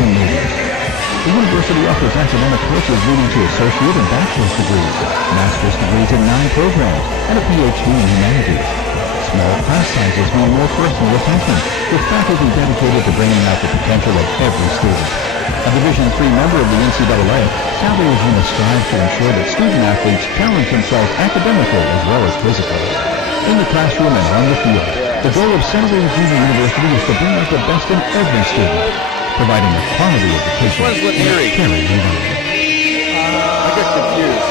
and movies. The university offers academic courses leading to associate and bachelor's degrees, master's degrees in 9 programs, and a PhD in humanities. Small class sizes mean more personal attention, with faculty dedicated to bringing out the potential of every student. A Division III member of the NCAA, Salve Regina strives to ensure that student-athletes challenge themselves academically as well as physically. In the classroom and on the field, the goal of Salve Regina University is to bring out the best in every student, providing a quality education and caring environment. I get confused.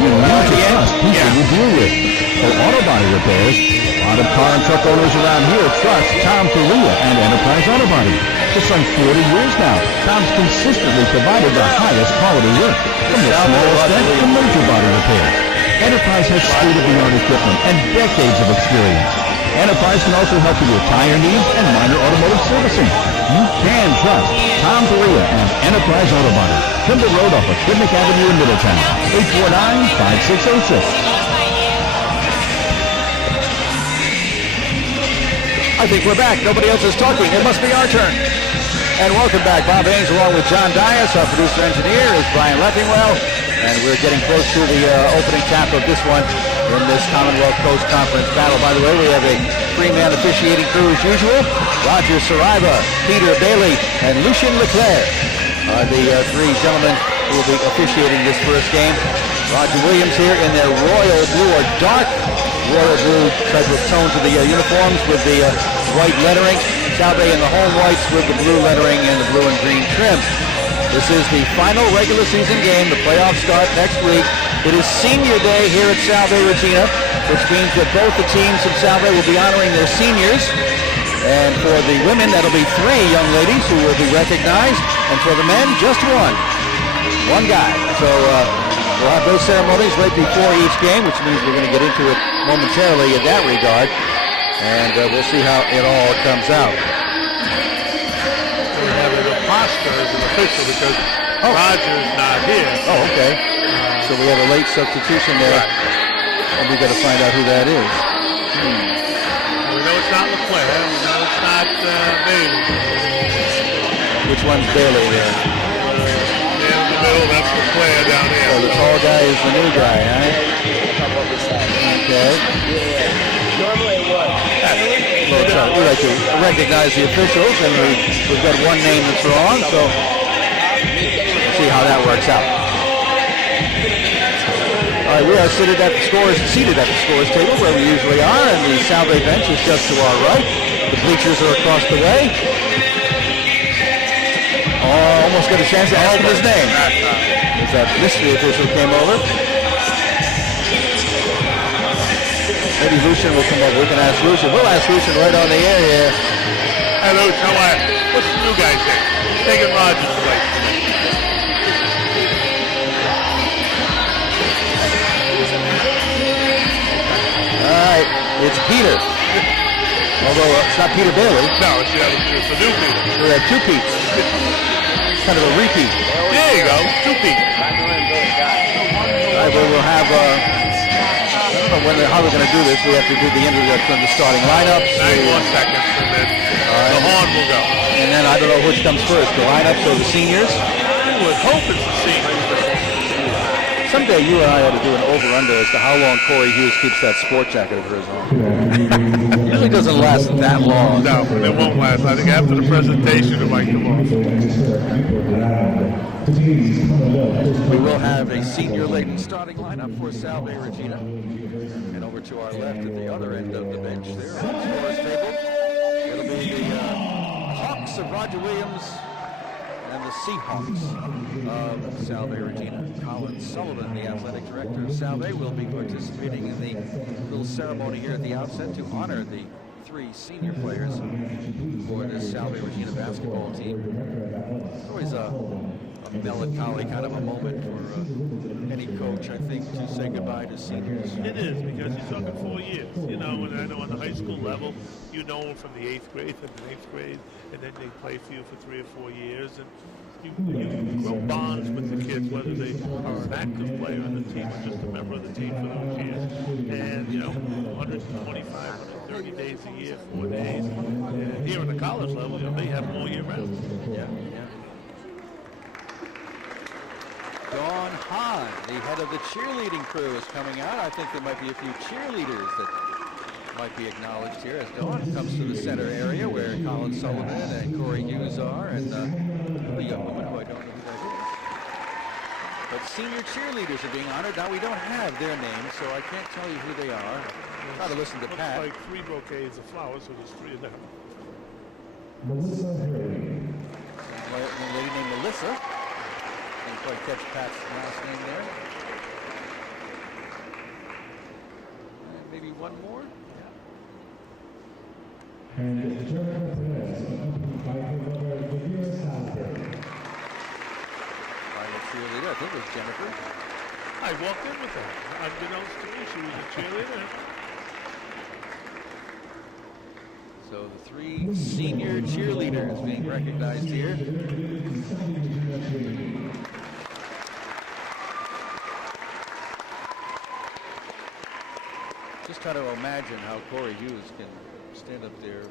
You need to trust people you deal with. For auto body repairs, a lot of car and truck owners around here trust Tom Faria and Enterprise Auto Body. For some 40 years now, Tom's consistently provided the highest quality work, from the smallest step to major body repairs. Enterprise has state-of-the-art equipment and decades of experience. Enterprise can also help you with tire needs and minor automotive servicing. You can trust Tom Faria and Enterprise Auto Body. Kimball Road off of Kidnick Avenue in Middletown. 849-5606. I think we're back. Nobody else is talking. It must be our turn. And welcome back. Bob Haynes along with John Dias. Our producer-engineer is Brian Leffingwell. And we're getting close to the opening tap of this one in this Commonwealth Coast Conference battle. By the way, we have a 3-man officiating crew as usual. Roger Saraiva, Peter Bailey, and Lucien Leclerc are the 3 gentlemen who will be officiating this first game. Roger Williams here in their royal blue or dark royal blue type of tones of the uniforms with the white lettering. Salve in the home whites with the blue lettering and the blue and green trim. This is the final regular season game. The playoffs start next week. It is senior day here at Salve Regina, which means that both the teams of Salve will be honoring their seniors. And for the women, that'll be 3 young ladies who will be recognized. And for the men, just one guy. So we'll have those ceremonies right before each game, which means we're going to get into it momentarily in that regard. And we'll see how it all comes out. We have an imposter as an official because Roger's not here. Oh, okay. So we have a late substitution there. Right. And we got to find out who that is. We know it's not Leclerc. We know it's not Bailey. Which one's Bailey there? In the middle, that's Leclerc down there. So the tall guy is the new guy, right? Okay. Normally it was. We like to recognize the officials, and we've got one name that's wrong, so we'll see how that works out. All right, we are seated at the scores table where we usually are, and the Salve bench is just to our right. The bleachers are across the way. Oh, almost got a chance to ask him his name. As that mystery official came over. Maybe Lucien will come over. We can ask Lucien. We'll ask Lucien right on the air here. Hey, Lucien, how are you? What's the new guy's name? Taking Roger's place. All right, it's Peter. Although it's not Peter Bailey. No, it's the new Peter. We have 2 Petes. Kind of a repeat. There you go, 2 Petes. All right, well, we'll have... I don't know how we're going to do this. We have to do the introduction of the starting lineups. 9 more seconds, and then the horn will go. And then I don't know which comes first, the lineups or the seniors. I would hope it's the seniors. Someday you and I ought to do an over-under as to how long Corey Hughes keeps that sport jacket of his on. It usually doesn't last that long. No, it won't last. I think after the presentation it might come off. We will have a senior-laden starting lineup for Salve Regina. And over to our left at the other end of the bench there on the scores table, it'll be the Hawks of Roger Williams and the Seahawks of Salve Regina. Colin Sullivan, the athletic director of Salve, will be participating in the little ceremony here at the outset to honor the 3 senior players for this Salve Regina basketball team. It's always a melancholy kind of a moment for any coach, I think, to say goodbye to seniors. It is, because he's talking 4 years. You know, and I know on the high school level, you know them from the 8th grade, from the 8th grade, and then they play for you for 3 or 4 years, and you grow bonds with the kids, whether they are an active player on the team or just a member of the team for those years. And, you know, 125, 130 days a year, 4 days. And here on the college level, you know, they have them all year round. Yeah. Dawn Hahn, the head of the cheerleading crew, is coming out. I think there might be a few cheerleaders that might be acknowledged here as Dawn comes to the center area where Colin Sullivan and Corey Hughes are, and a young woman who I don't know who that is. But senior cheerleaders are being honored. Now we don't have their names, so I can't tell you who they are. Try to listen to Pat. Looks like 3 bouquets of flowers, so there's 3 of them. Melissa Harry. A lady named Melissa. Didn't quite catch Pat's last name there. And maybe one more. And Jennifer Perez, accompanied by her mother, Regina Salve. Final cheerleader, I think it was Jennifer. I walked in with her. Unbeknownst to me, she was a cheerleader. So the 3 senior cheerleaders being recognized here. Just try to imagine how Corey Hughes can stand up there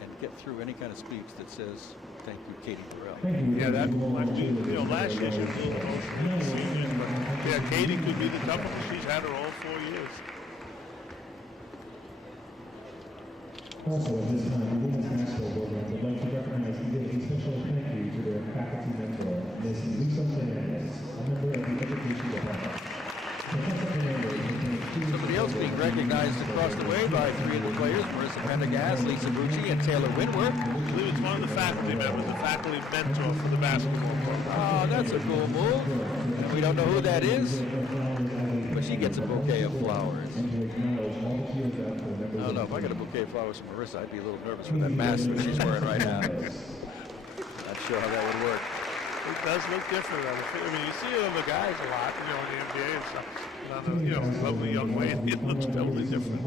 and get through any kind of speech that says, "Thank you, Katie Burrell." Yeah, that might be, last year she was a little close to the seniors, but yeah, Katie could be the tough one. She's had her all 4 years. Also, at this time, the Women's Basketball Program would like to recognize and give a special thank you to their faculty mentor, Ms. Lisa Fernandez, a member of the Education Department. Professor Fernandez has been Somebody else being recognized across the way by 3 of the players, Marissa Pendergast, Lisa Bucci, and Taylor Winworth. I believe it's one of the faculty members, the faculty mentor for the basketball program. Oh, that's a cool move. We don't know who that is, but she gets a bouquet of flowers. to acknowledge all the field for members I don't know, if I got a bouquet of flowers from Marissa, I'd be a little nervous with that mask that she's wearing right now. Not sure how that would work. It does look different. I mean, you see it on the guys a lot, in the NBA and stuff. And on a, lovely young lady, it looks totally different.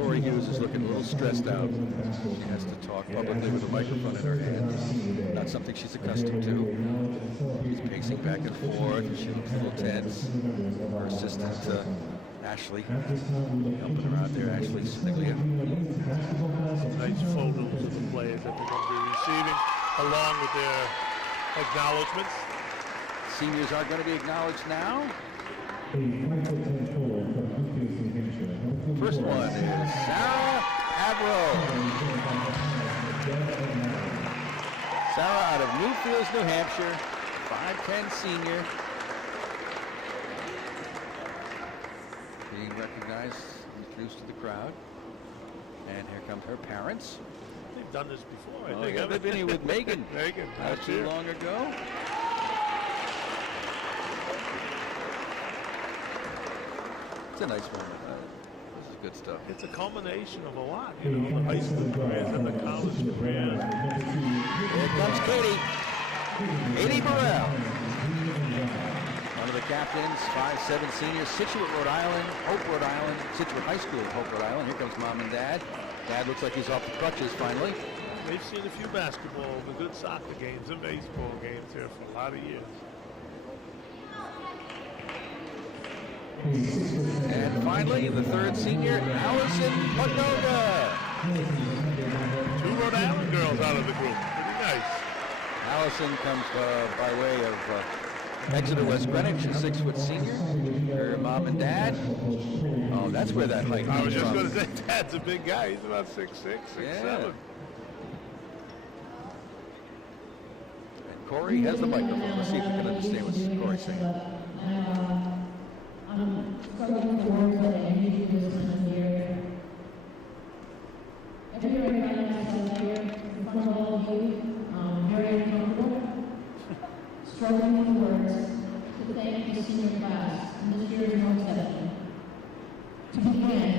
Corey Hughes is looking a little stressed out. She has to talk publicly with a microphone in her hand. Not something she's accustomed to. She's pacing back and forth. She looks a little tense. Her assistant, Ashley, helping her out there, Ashley Sniglia. Nice photos of the players that they're going to be receiving, along with their acknowledgments. Seniors are going to be acknowledged now. First one is Sarah Avro. Sarah out of Newfields, New Hampshire, 5'10" senior. Being recognized, introduced to the crowd. And here come her parents. They've done this before, I Oh, think. yeah, they've been here with Megan. Megan, Not last too year. long ago. It's a nice moment. This is good stuff. It's a culmination of a lot, the high school careers and the college careers. Here comes Katie. Katie Burrell. One of the captains, 5'7" senior, Situate, Rhode Island, Hope, Rhode Island, Situate High School, Hope, Rhode Island. Here comes Mom and Dad. Dad looks like he's off the crutches finally. They've seen a few basketball, the good soccer games and baseball games here for a lot of years. And finally, the 3rd senior, Allison Pagoda. 2 Rhode Island girls out of the group. Pretty nice. Allison comes by way of Exeter, West Greenwich, a 6' senior. Her mom and dad. Oh, that's where that height I comes was just from. going to say, Dad's a big guy. He's about 6'6", 6'7". Yeah. And Corey has the microphone. Let's see if we can understand what Corey's saying. I'm struggling with words that I usually do this time of year. Every year I find myself here in front of all of you, very uncomfortable, struggling with words to thank the senior class, and this year is no exception. To begin,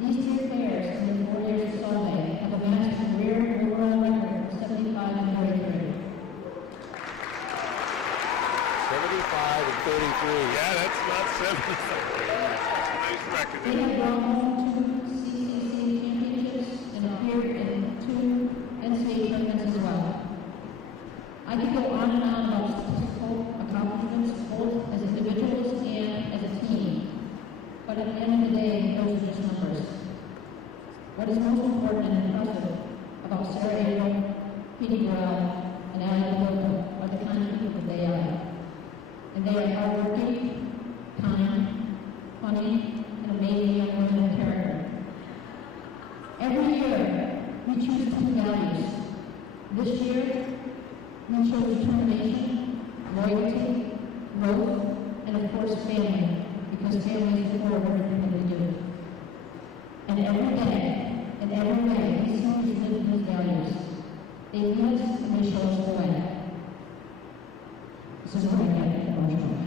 these 3 players in the 4 years of Salve have amassed a career overall record of 75 and 43. 75 and 33. Yeah, that's not 75. That's a nice record. They have brought home 2 CCC championships and appeared in 2 NCAA tournaments as well. I could go on and on about statistical accomplishments, both as individuals and as a team. But at the end of the day, those are just numbers. What is most important and impressive about Sarah April, Katie Burrell, and Allie Loco are the kind of people they are. and they are hardworking, kind, funny, and amazing young women of character. Every year, we choose 2 values. This year, we chose determination, loyalty, growth, and of course family, because family is the core of everything that we do. And every day, in every way, these seniors live these values. They lead us and they show us the way. This is where I get emotional.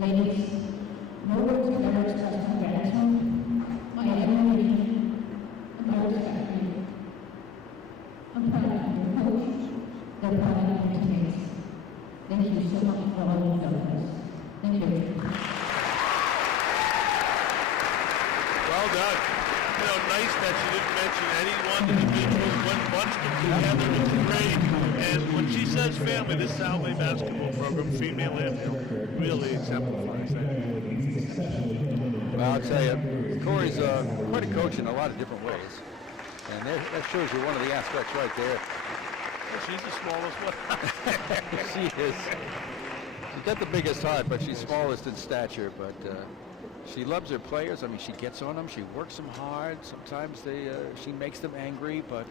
Ladies, no words can ever express my gratitude, my admiration, and my respect for you. I'm proud of your coach. They're proud of your teammates. Thank you so much for all you've done for us. Thank you. Well done. You know, nice that she didn't mention any one individual, one bunch them together. It's great. And when she says family, this Salve basketball program, female and male, really exemplifies that. Well, I'll tell you, Corey's quite a coach in a lot of different ways. And that shows you one of the aspects right there. Well, she's the smallest one. She is. She's got the biggest heart, but she's smallest in stature. But she loves her players. I mean, she gets on them. She works them hard. Sometimes she makes them angry, but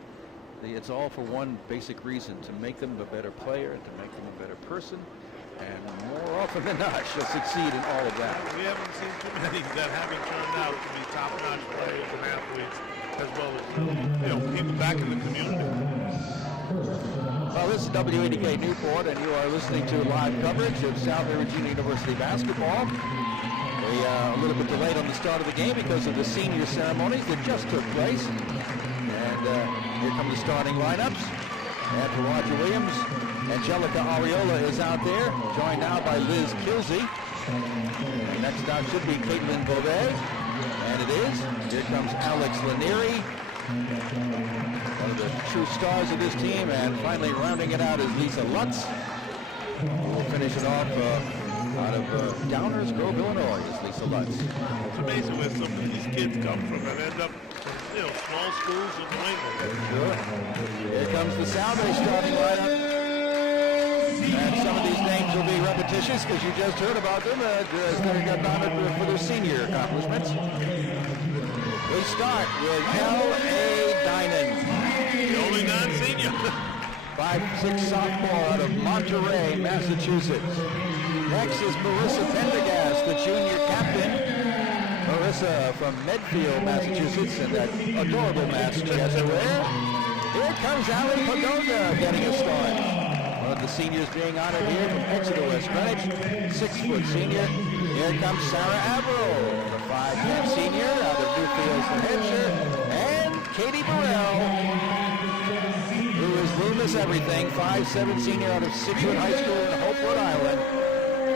it's all for one basic reason, to make them a better player and to make them a better person. And more often than not, she'll succeed in all of that. We haven't seen too many that haven't turned out to be top-notch players and athletes, as well as people back in the community. Well, this is WADK Newport, and you are listening to live coverage of Salve Regina University basketball. A little bit delayed on the start of the game because of the senior ceremonies that just took place. And here come the starting lineups. And for Roger Williams, Angelica Ariola is out there, joined now by Liz Kilsey. And next out should be Caitlin Beauvais. And it is. Here comes Alex Lanieri, one of the true stars of this team. And finally rounding it out is Lisa Lutz. We'll finish it off out of Downers Grove, Illinois, is Lisa Lutz. It's amazing where some of these kids come from and end up in small schools in New England. Sure. Here comes the Salve starting lineup. And some of these names will be repetitious because you just heard about them as they got honored for their senior accomplishments. We start with L.A. Dynan. The only non-senior. 5'6" sophomore out of Monterey, Massachusetts. Next is Marissa Pendergast, the junior captain. Marissa from Medfield, Massachusetts, and that adorable mask she has to wear. Here comes Allie Pagoda getting a start. One of the seniors being honored here from Exeter, West Greenwich, 6-foot senior. Here comes Sarah Averill, the 5'10" senior out of Newfields, New Hampshire. And Katie Burrell, who is Loomis everything, 5'7" senior out of Situate High School in Hope, Rhode Island.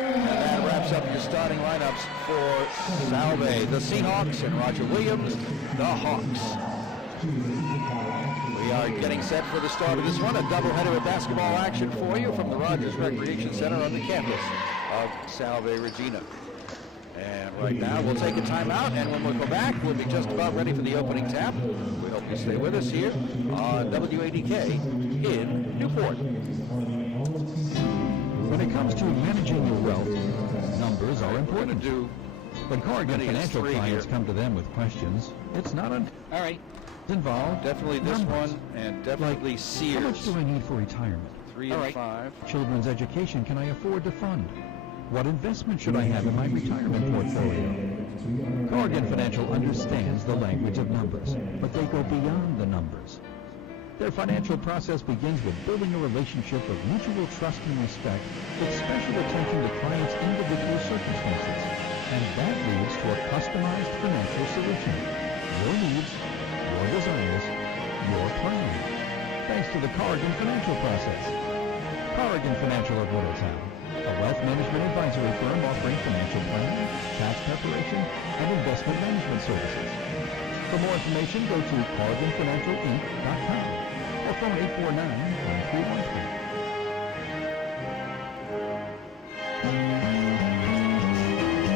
And that wraps up the starting lineups for Salve. The Seahawks and Roger Williams, the Hawks. We are getting set for the start of this one, a doubleheader of basketball action for you from the Rogers Recreation Center on the campus of Salve Regina. And right now we'll take a timeout, and when we go back, we'll be just about ready for the opening tap. We hope you stay with us here on WADK in Newport. When it comes to managing your wealth, numbers are important. When Corrigan financial clients come to them with questions, it's not All right. involved. Definitely this numbers. one, and definitely Sears. How much do I need for retirement? 3 and 5. Children's education can I afford to fund? What investment should I have in my retirement portfolio? Corrigan Financial understands the language of numbers, but they go beyond the numbers. Their financial process begins with building a relationship of mutual trust and respect with special attention to clients' individual circumstances. And that leads to a customized financial solution. Your needs, your desires, your plan. Thanks to the Corrigan Financial process. Corrigan Financial of Watertown, a wealth management advisory firm offering financial planning, tax preparation, and investment management services. For more information, go to CorriganFinancialInc.com or phone 849-1313.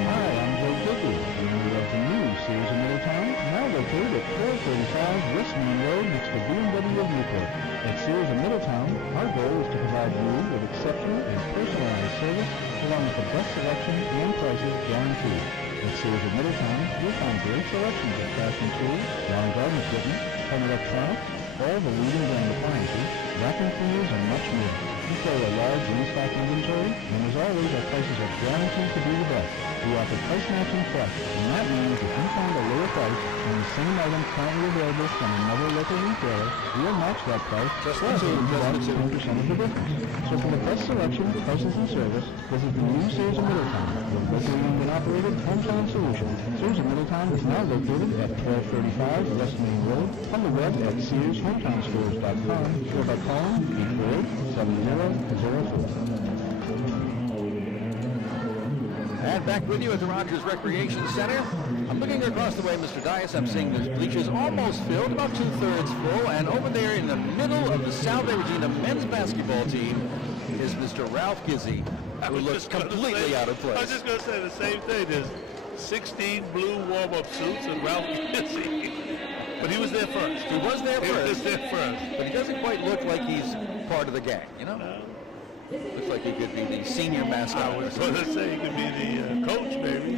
Hi, I'm Joe Quigley, owner of the new Sears in Middletown, now located at 435 West Main Road next to BMW of Newport. At Sears in Middletown, our goal is to provide provide you with exceptional and personalized service along with the best selection and prices guaranteed. At Sears of Middletown, you'll find great selections of fashion tools, lawn and garden equipment, home electronics, all the leading brand appliances, vacuum cleaners, and much more. We carry a large in-stock inventory, and as always, our prices are guaranteed to be the best. We offer price matching plus, and that means if you find a lower price on the same item currently available from another local retailer, we'll match that price Just plus the two, provide just the two. 10% of the difference. So for the best selection, prices, and service, visit the new Sears of Middletown, your locally owned and operated hometown solution. Sears of Middletown is now located at 1235 West Main Road, on the web at SearsHometownStores.com, or by calling 848-7004. And back with you at the Rogers Recreation Center. I'm looking across the way, Mr. Dias. I'm seeing the bleachers almost filled, about 2/3 full. And over there in the middle of the Salve, Regina men's basketball team is Mr. Ralph Gizzi, who looks completely out of place. I was just going to say the same thing. There's 16 blue warm-up suits and Ralph Gizzi. But he was there first. He was there He first, was there first. but he doesn't quite look like he's part of the gang, you know? Looks like he could be the senior mascot. I was going to say he could be the coach, maybe.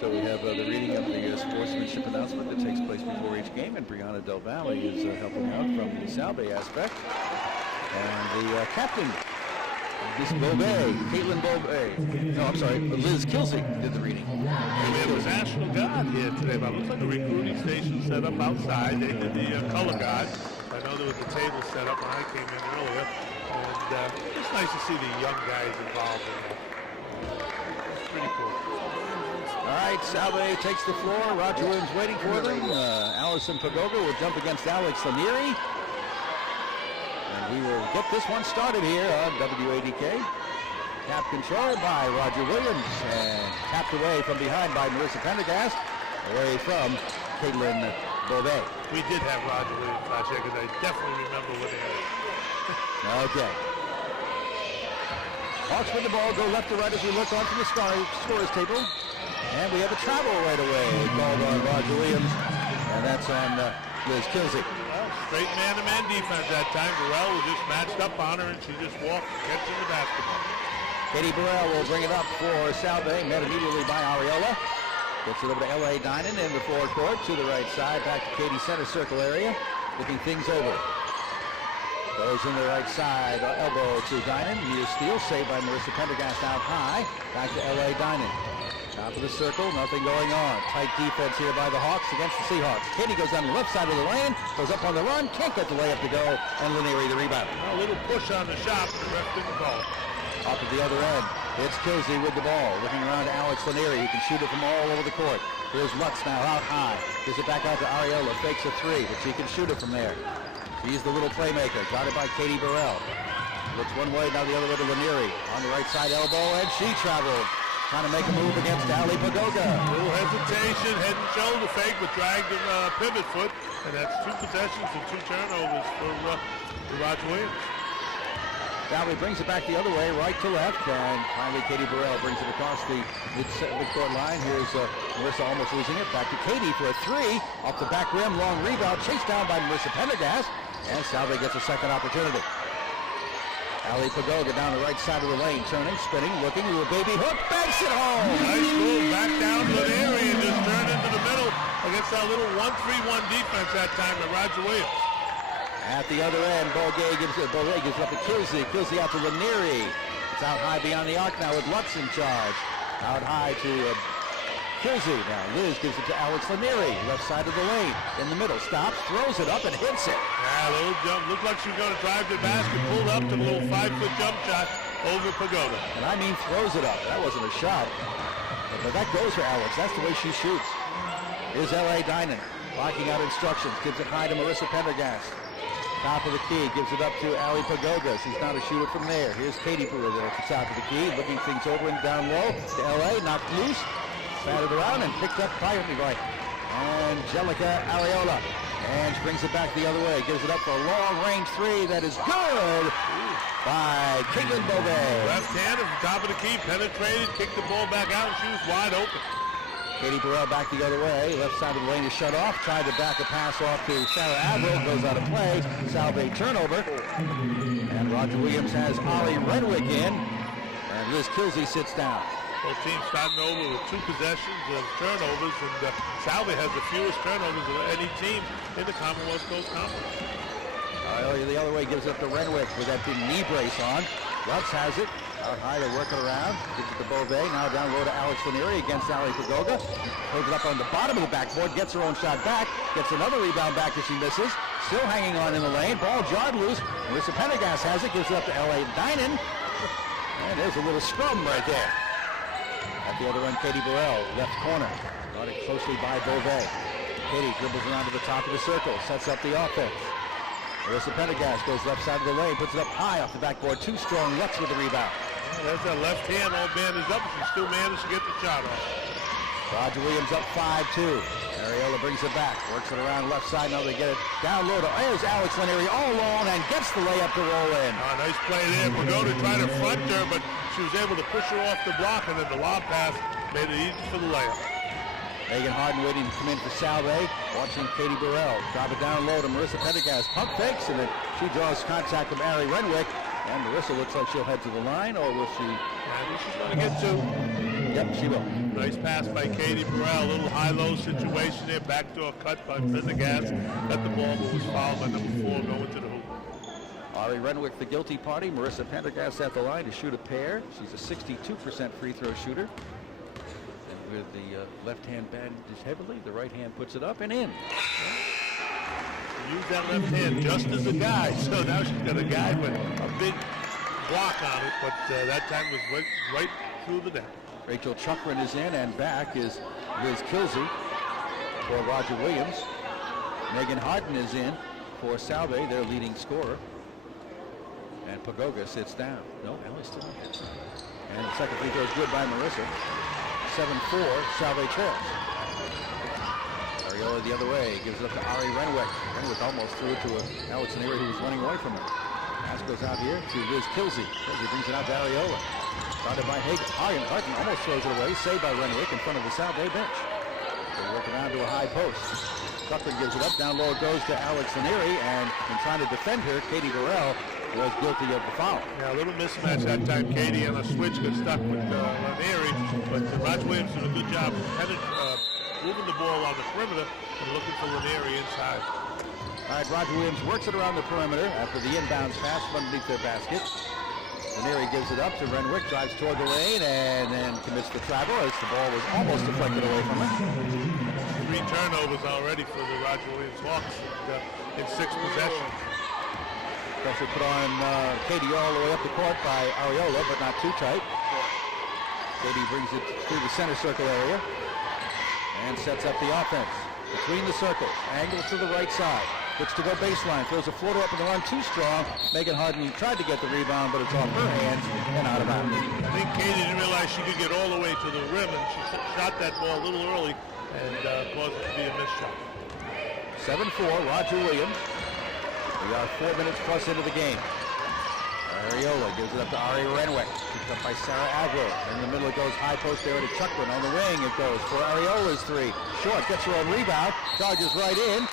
So we have the reading of the sportsmanship announcement that takes place before each game, and Brianna Del Valle is helping out from the Salve aspect. And the captain, Miss Beauvais, Caitlin Beauvais, no, I'm sorry, Liz Kilsey did the reading. There was National Guard here today, but it looks like a recruiting station set up outside. They did the color guard. I know there was a table set up when I came in earlier, and it's nice to see the young guys involved in that. It's pretty cool. All right, Salve takes the floor. Roger Williams waiting for them. Allison Pagoga will jump against Alex Lanieri. And we will get this one started here on WADK. Tap control by Roger Williams, and tapped away from behind by Marissa Pendergast, away from Caitlin Beauvais. We did have Roger Williams last year because I definitely remember winning it. Okay. Hawks with the ball, go left to right as we look onto the scorers table. And we have a travel right away called on Roger Williams, and that's on Liz Kilsey. Well, straight man-to-man defense that time. Burrell was just matched up on her, and she just walked and catching the basketball. Katie Burrell will bring it up for Salve, met immediately by Ariola. Gets it over to L.A. Dinan in the forecourt to the right side, back to Katie center circle area, looking things over. Goes in the right side, elbow to Dinan. He is steal, saved by Marissa Pendergast out high. Back to L.A. Dinan. Top of the circle, nothing going on. Tight defense here by the Hawks against the Seahawks. Katie goes down the left side of the lane, goes up on the run, can't get the layup to go, and Lanieri the rebound. A little push on the shot, but the ref didn't call. Off at the other end, it's Kilsey with the ball, looking around to Alex Lanieri, who can shoot it from all over the court. Here's Lutz now out high. Gives it back out to Ariola, fakes a three, but she can shoot it from there. She's the little playmaker, got it by Katie Burrell. Looks one way, now the other way to Lanieri. On the right side elbow, and she traveled. Trying to make a move against Ali Pagoga. A little hesitation, head and shoulder fake, but dragged the pivot foot, and that's 2 possessions and 2 turnovers for Roger Williams. Salve brings it back the other way, right to left, and finally Katie Burrell brings it across the midcourt line. Here's Marissa almost losing it. Back to Katie for a three, off the back rim, long rebound, chased down by Marissa Pendergast, and Salve gets a second opportunity. Ali Pagoga down the right side of the lane, turning, spinning, looking to a baby hook, banks it home! Nice move, back down to the area and just turned into the middle against that little 1-3-1 defense that time to Roger Williams. At the other end, Beauvais gives it up to Kilsey. Kilsey out to Lanieri. It's out high beyond the arc now with Lutz in charge. Out high to Kilsey. Now Liz gives it to Alex Lanieri. Left side of the lane. In the middle. Stops, throws it up, and hits it. Yeah, a little jump. Looked like she was going to drive to the basket. Pulled up to the little 5-foot jump shot over Pagoda. And I mean throws it up. That wasn't a shot. But that goes for Alex. That's the way she shoots. Here's L.A. Dinan. Blocking out instructions. Gives it high to Marissa Pendergast. Top of the key, gives it up to Ali Pagoga. She's not a shooter from there. Here's Katie Brewer at the top of the key, looking things over and down low to L.A., knocked loose, batted around, and picked up quietly by Angelica Ariola. And she brings it back the other way, gives it up for a long-range three that is good by Caitlin Beauvais. Left hand at the top of the key, penetrated, kicked the ball back out, and she was wide open. Katie Burrell back the other way. Left side of the lane is shut off. Tried to back a pass off to Sarah Averill. Goes out of play. Salve turnover. And Roger Williams has Ollie Renwick in. And Liz Kilsey sits down. Both teams starting over with 2 possessions of turnovers, and Salve has the fewest turnovers of any team in the Commonwealth Coast Conference. The other way gives it up to Renwick with that big knee brace on. Lutz has it. Out high, they're working around. Gives it to Beauvais. Now down low to Alex Lanieri against Ali Pagoga. Holds it up on the bottom of the backboard. Gets her own shot back. Gets another rebound back as she misses. Still hanging on in the lane. Ball jarred loose. Marissa Pendergast has it. Gives it up to L.A. Dynan. And there's a little scrum right there. At the other end, Katie Burrell, left corner. Guarded closely by Beauvais. Katie dribbles around to the top of the circle. Sets up the offense. Marissa Pendergast goes left side of the lane. Puts it up high off the backboard. Too strong. Lutz with the rebound. There's that left hand all bandaged up. She still managed to get the shot off. Roger Williams up 5-2. Ariola brings it back. Works it around left side. Now they get it down low to Alex Lanieri all alone and gets the layup to roll in. Nice play there. Pagoda tried to front her, but she was able to push her off the block, and then the lob pass made it easy for the layup. Megan Harden waiting to come in for Salve. Watching Katie Burrell. Drop it down low to Marissa Pendergast. Pump fakes, and then she draws contact from Ari Renwick. And Marissa looks like she'll head to the line, or will she? I think she's going to get 2. Yep, she will. Nice pass by Katie Burrell. A little high-low situation there. Backdoor cut by Pendergast. Got the ball, but was fouled by number 4 going to the hoop. Ari Renwick, the guilty party. Marissa Pendergast at the line to shoot a pair. She's a 62% free throw shooter. And with the left hand bandaged heavily, the right hand puts it up and in. Use that left hand just as a guy. So now she's got a guy with a big block on it, but that time was right through the net. Rachel Chukrin is in, and back is Liz Kilsey for Roger Williams. Megan Harden is in for Salve, their leading scorer. And Pagoga sits down. No, Ellie's still in. And the second free throw is good by Marissa. 7-4, Salve trails. Ariola the other way, gives it up to Ari Renwick. Renwick almost threw it to Alex Lanieri, who was running away from her. Pass goes out here to Liz Kilsey. Kilsey brings it out to Ariola. Started by Hagen. Harden almost throws it away. Saved by Renwick in front of the Salve bench. They work around to a high post. Tuckman gives it up. Down low it goes to Alex Lanieri. And in trying to defend her, Katie Burrell was guilty of the foul. Yeah, a little mismatch that time. Katie on a switch got stuck with Lanieri. But Roger Williams did a good job moving the ball on the perimeter and looking for Lanieri inside. All right, Roger Williams works it around the perimeter after the inbounds pass from underneath their basket. Lanieri gives it up to Renwick, drives toward the lane, and then commits the travel as the ball was almost deflected away from her. 3 turnovers already for the Roger Williams Hawks in 6 possessions. Pressure put on Katie all the way up the court by Ariola, but not too tight. Katie brings it through the center circle area and sets up the offense. Between the circles, angles to the right side. Looks to go baseline, throws a floater up in the run, too strong. Megan Harden tried to get the rebound, but it's off her hands and out of bounds. I think Katie didn't realize she could get all the way to the rim, and she shot that ball a little early and caused it to be a missed shot. 7-4, Roger Williams. We are 4 minutes plus into the game. Ariola gives it up to Ari Renwick. Picked up by Sarah Averill. In the middle it goes high post there to Chukrin. On the wing it goes for Ariola's 3. Short, gets her own rebound. Charges right in.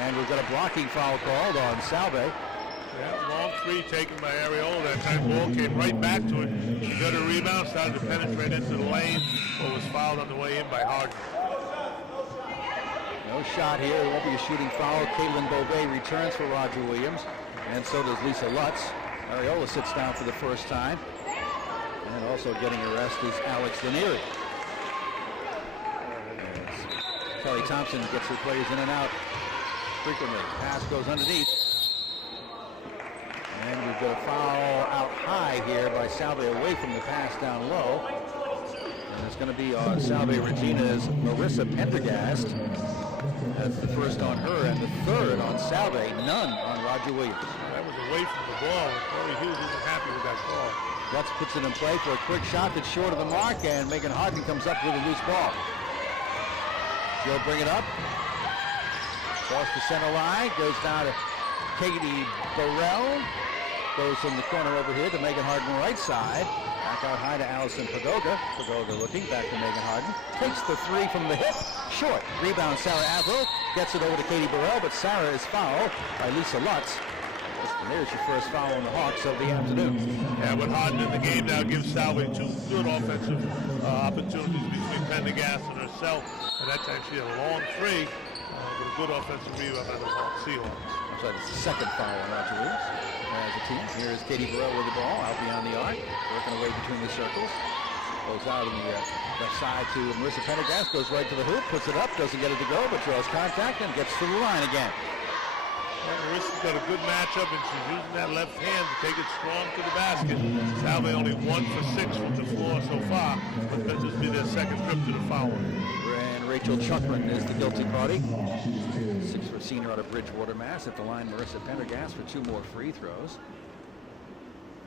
And we've got a blocking foul called on Salve. Yeah, long 3 taken by Ariola. That time ball came right back to it. She got her rebound, started to penetrate into the lane, but was fouled on the way in by Harden. No shot here. There won't be a shooting foul. Caitlin Beauvais returns for Roger Williams. And so does Lisa Lutz. Ariola sits down for the first time. And also getting a rest is Alex Lanieri. Kelly Thompson gets her players in and out frequently. Pass goes underneath. And we've got a foul out high here by Salve away from the pass down low. And it's going to be on Salve Regina's Marissa Pendergast. That's the first on her and the third on Salve. None on Roger Williams. That was away from the ball. Corey Hughes isn't happy with that call. Lutz puts it in play for a quick shot that's short of the mark, and Megan Harden comes up with a loose ball. She'll bring it up. Across the center line, goes down to Katie Burrell. Goes from the corner over here to Megan Harden right side. Back out high to Allison Pagoda. Pagoda looking back to Megan Harden. Takes the three from the hip. Short. Rebound Sarah Averill. Gets it over to Katie Burrell, but Sarah is fouled by Lisa Lutz. And there's your first foul on the Hawks of the afternoon. Yeah, with Harden in the game now gives Salve two good offensive opportunities between Pendergast and herself. And that's actually a long three with a good offensive rebound on the Seahawks. So it's the second foul on Roger Williams as a team. Here is Katie Burrell with the ball out beyond the arc, working away between the circles. Goes out on the left side to Marissa Pendergast, goes right to the hoop, puts it up, doesn't get it to go, but draws contact and gets to the line again. And Marissa's got a good matchup, and she's using that left hand to take it strong to the basket. Salve only 1 for 6 from the floor so far, but this will be their second trip to the foul. And Rachel Chuckman is the guilty party. 6-foot senior out of Bridgewater, Mass. At the line, Marissa Pendergast for 2 more free throws.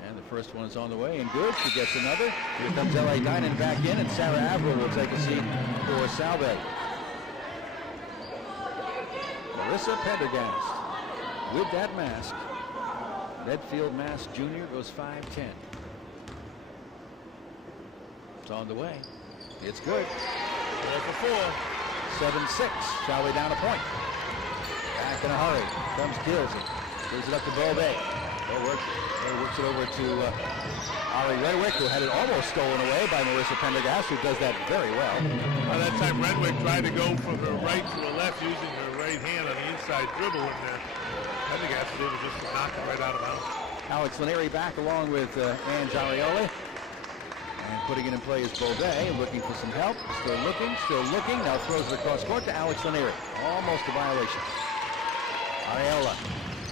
And the first one is on the way and good. She gets another. Here comes L.A. Dinan back in, and Sarah Averill will take a seat for Salve. Marissa Pendergast with that mask. Redfield Mass Jr. goes 5'10". It's on the way. It's good. 4 for 4. 7-6. Salve down a point. Back in a hurry. Comes Gilson. Gives it up to Beauvais. Works it over to Ari Redwick, who had it almost stolen away by Marissa Pendergast, who does that very well. By that time, Redwick tried to go from her right to her left using her right hand on the inside dribble, and Pendergast was able just to knock it right out of bounds. Alex Lanieri back along with Ann Jarioli. And putting it in play is Beauvais, looking for some help. Still looking. Now throws it across court to Alex Lanieri. Almost a violation. Ariola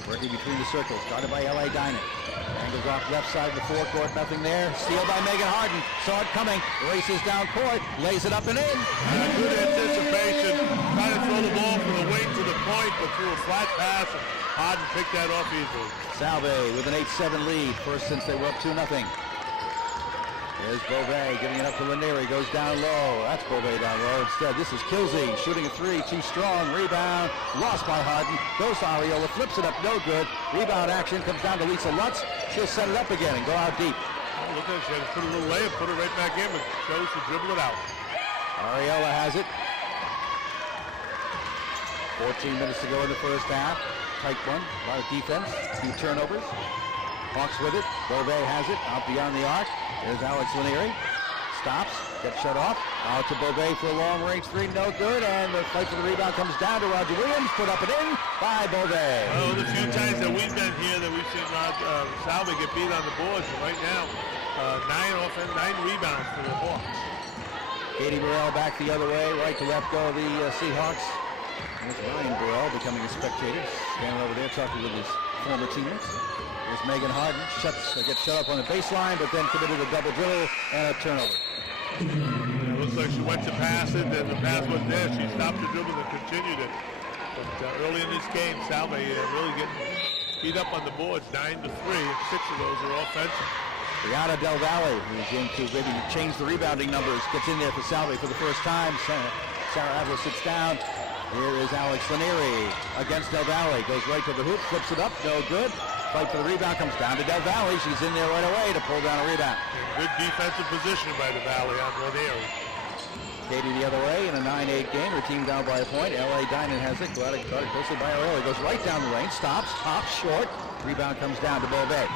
working between the circles, guarded by L.A. Dinan. Angles off left side of the forecourt, nothing there. Steal by Megan Harden. Saw it coming. Races down court. Lays it up and in. Good anticipation. Trying to throw the ball from the wing to the point, but threw a flat pass, and Harden picked that off easily. Salve with an 8-7 lead. First since they were up 2-0. There's Beauvais giving it up to Lanieri. Goes down low. That's Beauvais down low. Instead, this is Kilsey shooting a three. Too strong. Rebound. Lost by Harden. Goes to Ariola. Flips it up. No good. Rebound action comes down to Lisa Lutz. She'll set it up again and go out deep. Oh, look at it. She had to put a little layup, put it right back in, but chose to dribble it out. Ariola has it. 14 minutes to go in the first half. Tight one. A lot of defense. A few turnovers. Hawks with it. Beauvais has it. Out beyond the arc. There's Alex Lanieri. Stops. Gets shut off. Out to Beauvais for a long range three. No good. And the fight for the rebound comes down to Roger Williams. Put up and in by Beauvais. Oh, the few times that we've been here that we've seen Salve get beat on the boards. And right now, 9 rebounds for the Hawks. Katie Burrell back the other way. Right to left go the Seahawks. There's Ryan Burrell becoming a spectator. Standing over there talking with his former teammates. There's Megan Harden, gets shut up on the baseline, but then committed a double dribble and a turnover. It looks like she went to pass it, and the pass was there. She stopped the dribble and continued it. But early in this game, Salve really getting beat up on the boards, 9-3, and 6 of those are offensive. Brianna Del Valle, who's in to maybe change the rebounding numbers, gets in there for Salve for the first time. Sarah Averill sits down. Here is Alex Lanieri against Del Valle. Goes right to the hoop, flips it up, no good. Fight for the rebound comes down to Del Valle. She's in there right away to pull down a rebound. Good defensive position by the Valley on Lanieri. Katie the other way in a 9-8 game. Her team down by a point. L.A. Dinan has it. Guarded closely by Ariola. Goes right down the lane. Stops. Pops short. Rebound comes down to Beauvais.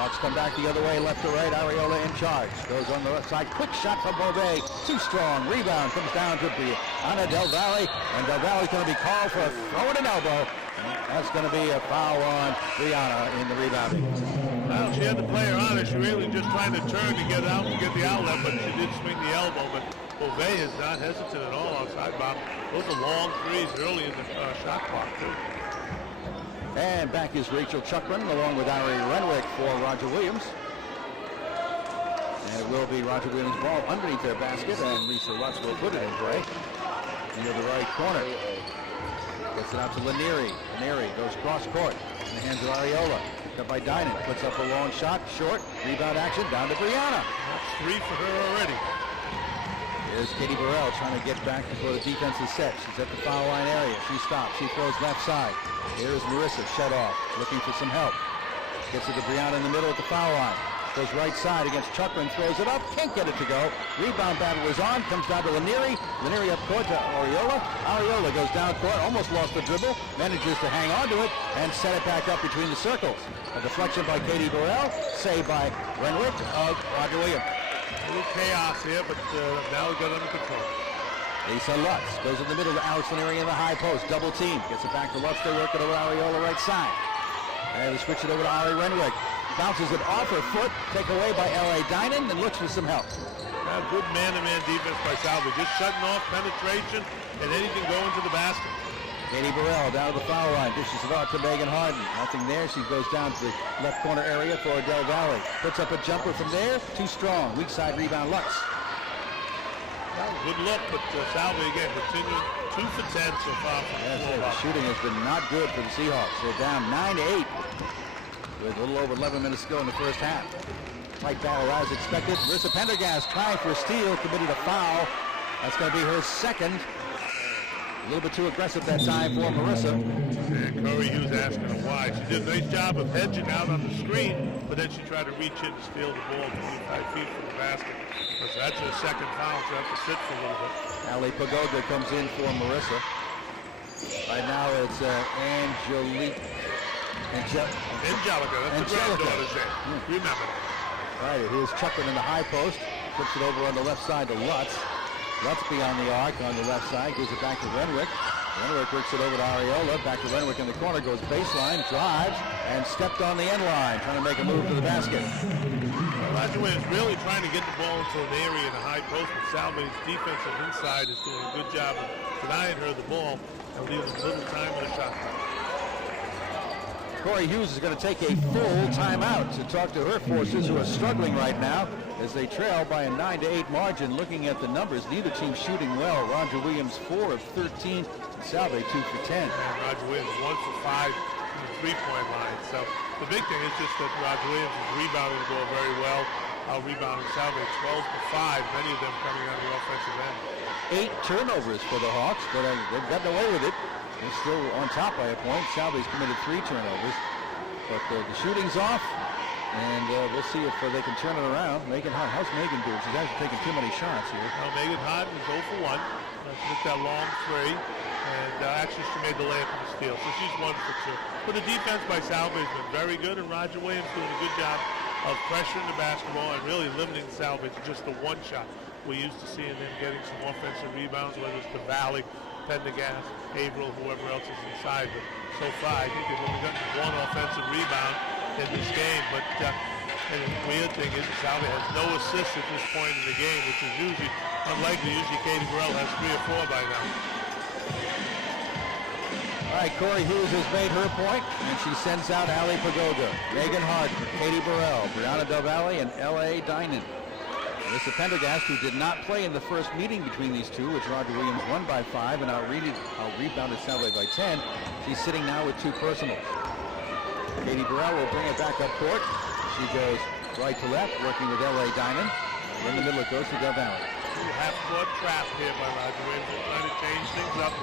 Hawks come back the other way, left to right. Ariola in charge. Goes on the left side. Quick shot from Beauvais. Too strong. Rebound comes down to Brianna Del Valle. And Del Valle's going to be called for a throw and an elbow. That's going to be a foul on Brianna in the rebounding. Well, she had the player on her. She really just trying to turn to get out and get the outlet, but she did swing the elbow. But Beauvais is not hesitant at all outside, Bob. Those are long threes early in the shot clock, too. And back is Rachel Chuckman along with Ari Renwick for Roger Williams. And it will be Roger Williams' ball underneath their basket, and Lisa Lutz will put it in play into the right corner. Gets it out to Lanieri. Lanieri goes cross court in the hands of Ariola. Picked up by Dinan. Puts up a long shot. Short. Rebound action down to Brianna. That's 3 for her already. Here's Katie Burrell trying to get back before the defense is set. She's at the foul line area. She stops. She throws left side. Here is Marissa shut off, looking for some help. Gets it to Brianna in the middle at the foul line. Goes right side against Chuckman, throws it up, can't get it to go. Rebound battle is on, comes down to Lanieri. Lanieri up court to Ariola. Ariola goes down court, almost lost the dribble, manages to hang on to it and set it back up between the circles. A deflection by Katie Burrell, saved by Renwick of Roger Williams. A little chaos here, but now we got it under control. Lisa Lutz goes in the middle to Alex Lanieri in the high post, double team. Gets it back to Lutz, they work it over to Ariola right side. And they switch it over to Ari Renwick. Bounces it off her foot, taken away by L.A. Dinan, and looks for some help. Good man-to-man defense by Salve. Just shutting off penetration and anything going to the basket. Katie Burrell down to the foul line, dishes it off to Megan Harden. Nothing there, she goes down to the left corner area for Del Valle. Puts up a jumper from there, too strong. Weak side rebound, Lutz. Good look, but Salve again continuing 2 for 10 so far. The shooting has been not good for the Seahawks. They're down 9-8 with a little over 11 minutes to go in the first half. Fight battle as expected. Marissa Pendergast trying for a steal, committed a foul. That's going to be her second. A little bit too aggressive that time for Marissa. And Corey Hughes asking her why. She did a nice job of hedging out on the screen, but then she tried to reach in and steal the ball to 5 feet from the basket. So that's her second foul, so have to sit for a little bit. Ali Pagoda comes in for Marissa. Right now it's Angelica. That's the granddaughter's name. Remember that. Right, here's Chuckman in the high post. Flips it over on the left side to Lutz. Lutz beyond the arc on the left side. Gives it back to Renwick. Renwick works it over to Ariola. Back to Renwick in the corner. Goes baseline, drives, and stepped on the end line. Trying to make a move to the basket. Roger Williams really trying to get the ball into an area in the high post, but Salve's defensive inside is doing a good job of denying her the ball and leaving little time in the shot clock. Corey Hughes is going to take a full timeout to talk to her forces who are struggling right now as they trail by a 9-8 margin. Looking at the numbers, neither team shooting well. Roger Williams 4 of 13, and Salve 2 for 10. And Roger Williams 1 for 5 from the three-point line. So the big thing is just that Roger Williams is rebounding the ball very well. Rebounding Salve 12 for 5, many of them coming on the offensive end. 8 turnovers for the Hawks, but they've gotten away with it. They're still on top by a point. Salve's committed 3 turnovers, but the shooting's off, and we'll see if they can turn it around. Megan Harden, how's Megan doing? She's actually taking too many shots here. Well, Megan Harden is 0 for 1. She hit that long 3, and actually she made the layup in the steal, so she's 1 for 2. But the defense by Salve has been very good, and Roger Williams doing a good job of pressuring the basketball and really limiting Salve to just the one shot. We're used to seeing them getting some offensive rebounds, whether it's the Valley, Pendergast, Averill, whoever else is inside. But so far, I think they've only gotten 1 offensive rebound in this game. But and the weird thing is Salve has no assists at this point in the game, which is usually unlikely. Usually Katie Burrell has 3 or 4 by now. All right, Corey Hughes has made her point, and she sends out Ali Pagoda, Megan Harden, Katie Burrell, Brianna Del Valle, and L.A. Dinan. Marissa Pendergast, who did not play in the first meeting between these two, which Roger Williams won by 5 and out-rebounded Salve by 10. She's sitting now with 2 personals. Katie Burrell will bring it back up court. She goes right to left, working with L.A. Dinan. In the middle it goes to Del Valle. Half-court trap here by Roger Williams, trying to change things up.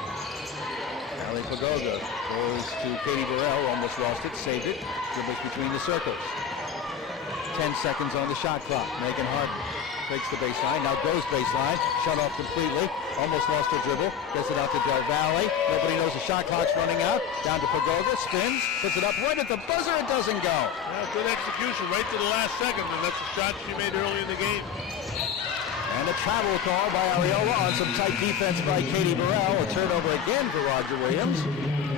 Ali Pagoda goes to Katie Burrell, almost lost it, saved it, dribbles between the circles. 10 seconds on the shot clock. Megan Harden takes the baseline, now goes baseline, shut off completely, almost lost her dribble, gets it out to Del Valle. Nobody knows the shot clock's running out. Down to Pagoda, spins, puts it up right at the buzzer, it doesn't go. Yeah, good execution right to the last second, and that's a shot she made early in the game. And a travel call by Ariola on some tight defense by Katie Burrell. A turnover again for Roger Williams.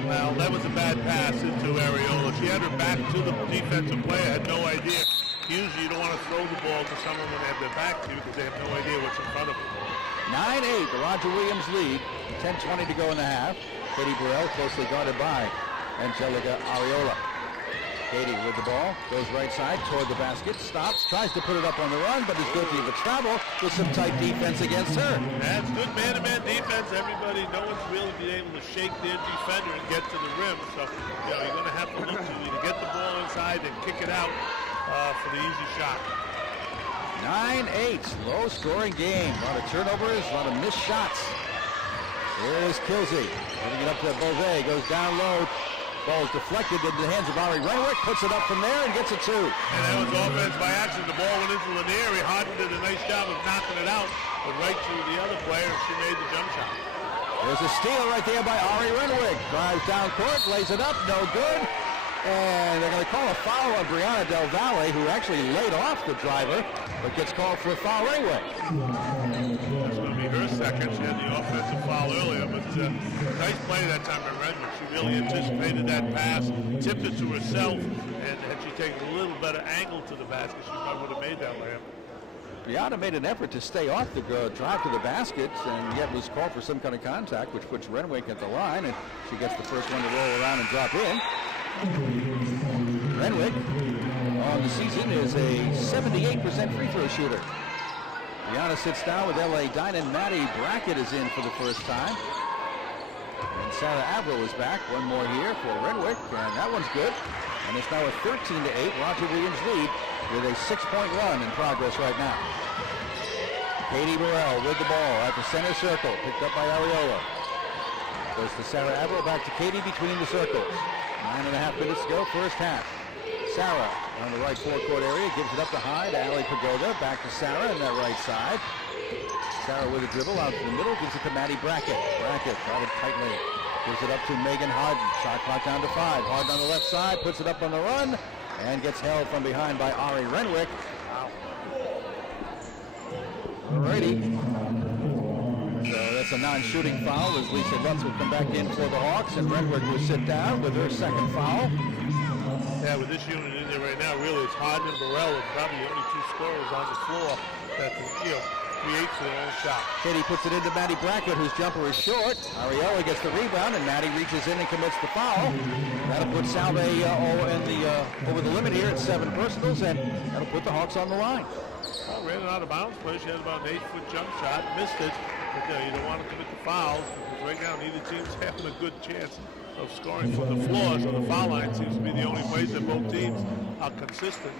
Well, that was a bad pass into Ariola. She had her back to the defensive player, had no idea. Usually you don't want to throw the ball to someone when they have their back to you because they have no idea what's in front of them. 9-8, the Roger Williams lead. 10:20 to go in the half. Katie Burrell closely guarded by Angelica Ariola. Katie with the ball, goes right side toward the basket, stops, tries to put it up on the run, but is guilty of a travel with some tight defense against her. That's good man-to-man defense. Everybody, no one's really been able to shake their defender and get to the rim. So, you're going to have to look to either get the ball inside and kick it out for the easy shot. 9-8, low-scoring game. A lot of turnovers, a lot of missed shots. Here's Kilsey, getting it up to Beauvais, goes down low. Ball is deflected into the hands of Ari Renwick, puts it up from there and gets a 2. And that was offense by accident. The ball went into Lanier. Harden did a nice job of knocking it out, but right to the other player, and she made the jump shot. There's a steal right there by Ari Renwick. Drives down court, lays it up, no good. And they're going to call a foul on Brianna Del Valle, who actually laid off the driver, but gets called for a foul anyway. That's going to be her second. She had the offensive foul earlier, but nice play that time by Redmond. She really anticipated that pass, tipped it to herself, and had she taken a little better angle to the basket, she probably would have made that layup. Brianna made an effort to stay off the drive to the basket, and yet was called for some kind of contact, which puts Renwick at the line, and she gets the first one to roll around and drop in. Renwick on the season is a 78% free throw shooter. Brianna sits down with L.A. Dynan. Maddie Brackett is in for the first time. And Sarah Averill is back. One more here for Renwick, and that one's good. And it's now a 13-8 Roger Williams lead with a 6-point run in progress right now. Katie Burrell with the ball at the center circle, picked up by Ariola. Goes to Sarah Averill, back to Katie between the circles. 9.5 minutes to go, first half. Sarah on the right forecourt area, gives it up to high to Ali Pagoda, back to Sarah on that right side. Sarah with a dribble out to the middle, gives it to Maddie Brackett. Brackett guarded tightly, gives it up to Megan Harden. Shot clock down to 5. Harden on the left side, puts it up on the run, and gets held from behind by Ari Renwick. Alrighty. So that's a non-shooting foul as Lisa Lutz will come back in for the Hawks, and Renwick will sit down with her second foul. Yeah, with this unit in there right now, really it's Harden and Burrell are probably the only two scorers on the floor that can, create for their own shot. Katie puts it into Maddie Brackett, whose jumper is short. Ariella gets the rebound, and Maddie reaches in and commits the foul. That'll put Salve over the limit here at 7 personals, and that'll put the Hawks on the line. Well, ran it out of bounds play. She had about an 8-foot jump shot, missed it. But you don't want to commit the fouls because right now neither team's having a good chance of scoring from the floor. So the foul line seems to be the only place that both teams are consistent.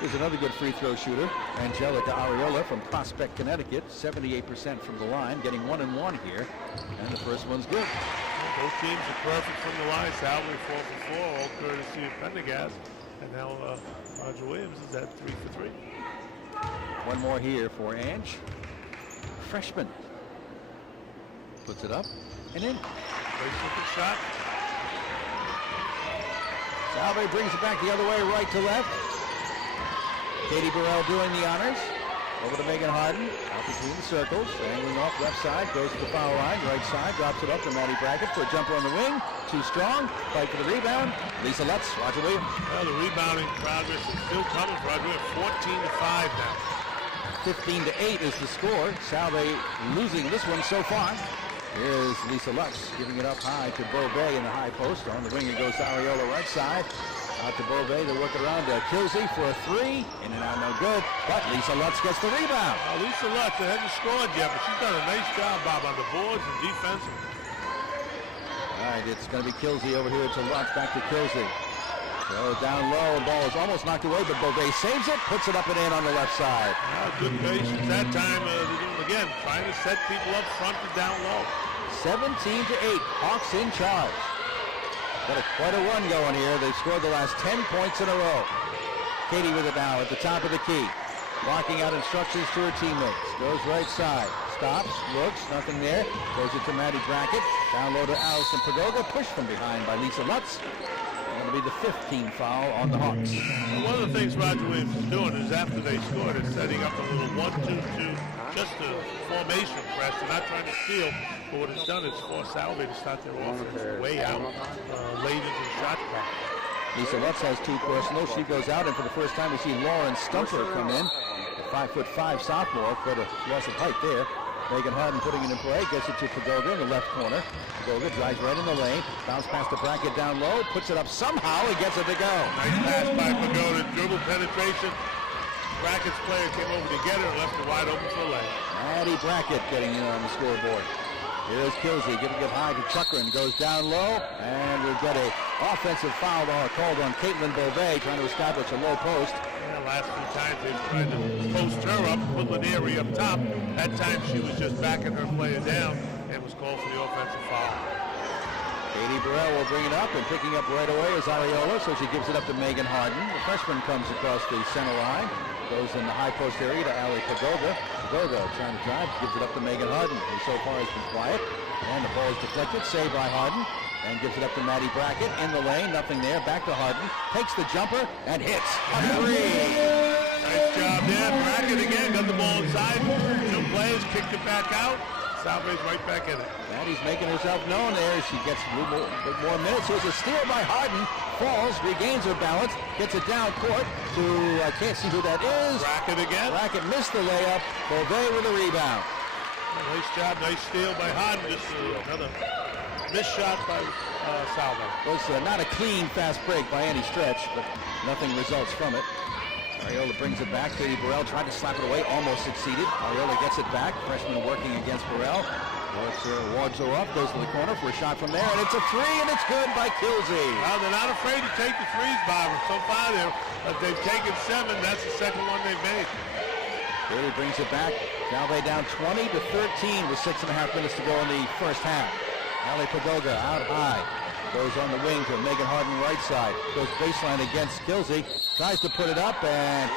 Here's another good free throw shooter, Angelica Ariola from Prospect, Connecticut, 78% from the line, getting 1-1 here, and the first one's good. Both teams are perfect from the line. Salve 4 for 4, all courtesy of Pendergast, and now Roger Williams is at 3 for 3. One more here for Ange. Freshman puts it up and in. Great looking shot. Salve brings it back the other way, right to left. Katie Burrell doing the honors. Over to Megan Harden, out between the circles, angling off left side, goes to the foul line, right side, drops it up to Maddie Brackett for a jumper on the wing. Too strong, fight for the rebound. Lisa Lutz, Roger Williams. Well, the rebounding progress is still coming for Roger Williams. 14-5 now. 15-8 is the score. Salve losing this one so far. Here's Lisa Lutz giving it up high to Beauvais in the high post. On the wing it goes to Ariola right side. Out to Beauvais, they work it around to Kilsey for a 3. In and out, no good. But Lisa Lutz gets the rebound. Lisa Lutz, they haven't scored yet, but she's done a nice job, Bob, on the boards and defensive. All right, it's going to be Kilsey over here to Lutz, back to Kilsey. So down low, the ball is almost knocked away, but Beauvais saves it, puts it up and in on the left side. Good patience that time. They're doing again, trying to set people up front and down low. 17-8, Hawks in charge. Got quite a run going here. They've scored the last 10 points in a row. Katie with it now at the top of the key. Blocking out instructions to her teammates. Goes right side. Stops, looks, nothing there. Goes it to Maddie Brackett. Down low to Allison Pagoda. Pushed from behind by Lisa Lutz. Going to be the 15th foul on the Hawks. And one of the things Roger Williams is doing is after they scored is setting up a little 1-2-2, just a formation press. They're not trying to steal, but what it's done is force Salve to start their offense way out late into the shot clock. Lisa Lutz has 2 personals. She goes out, and for the first time we see Lauren Stumper come in. The 5'5" sophomore, quite a loss of height there. Megan Harden putting it in play, gets it to Pagoda in the left corner. Pagoda drives right in the lane, bounce past the Brackett down low, puts it up somehow, and gets it to go. Nice pass by Pagoda, dribble penetration. Brackett's player came over to get her and left it wide open for a lane. Maddie Brackett getting in on the scoreboard. Here's Kilsey giving it high to Chuckrin, goes down low, and we'll get a offensive foul called on Caitlin Beauvais, trying to establish a low post. Last few times they've tried to post her up, put Lanieri up top. That time she was just backing her player down and was called for the offensive foul. Katie Burrell will bring it up, and picking up right away is Ariola, so she gives it up to Megan Harden. The freshman comes across the center line, goes in the high post area to Ali Pagoga. Pagoga trying to drive, gives it up to Megan Harden, who so far has been quiet. And the ball is deflected, saved by Harden, and gives it up to Maddie Brackett in the lane, nothing there, back to Harden, takes the jumper, and hits a three. Nice job there. Brackett again, got the ball inside. Two players, kicked it back out. Salve's right back in it. Maddie's making herself known there. She gets a little more minutes. Here's a steal by Harden. Falls, regains her balance, gets it down court to, I can't see who that is. Brackett again. Brackett missed the layup. Beauvais with a rebound. Nice job, nice steal by Harden. Just another missed shot by Salve. Was not a clean, fast break by any stretch, but nothing results from it. Ariola brings it back. Katie Burrell tried to slap it away, almost succeeded. Ariola gets it back. Freshman working against Burrell. Wards her off, goes to the corner for a shot from there, and it's a three, and it's good by Kilsey. Well, they're not afraid to take the threes, Bob. So far, they've taken 7. That's the second one they've made. Katie brings it back. Salve down 20-13 with 6.5 minutes to go in the first half. Ali Pagoga out high. Goes on the wing to Megan Harden right side. Goes baseline against Kilsey. Tries to put it up, and a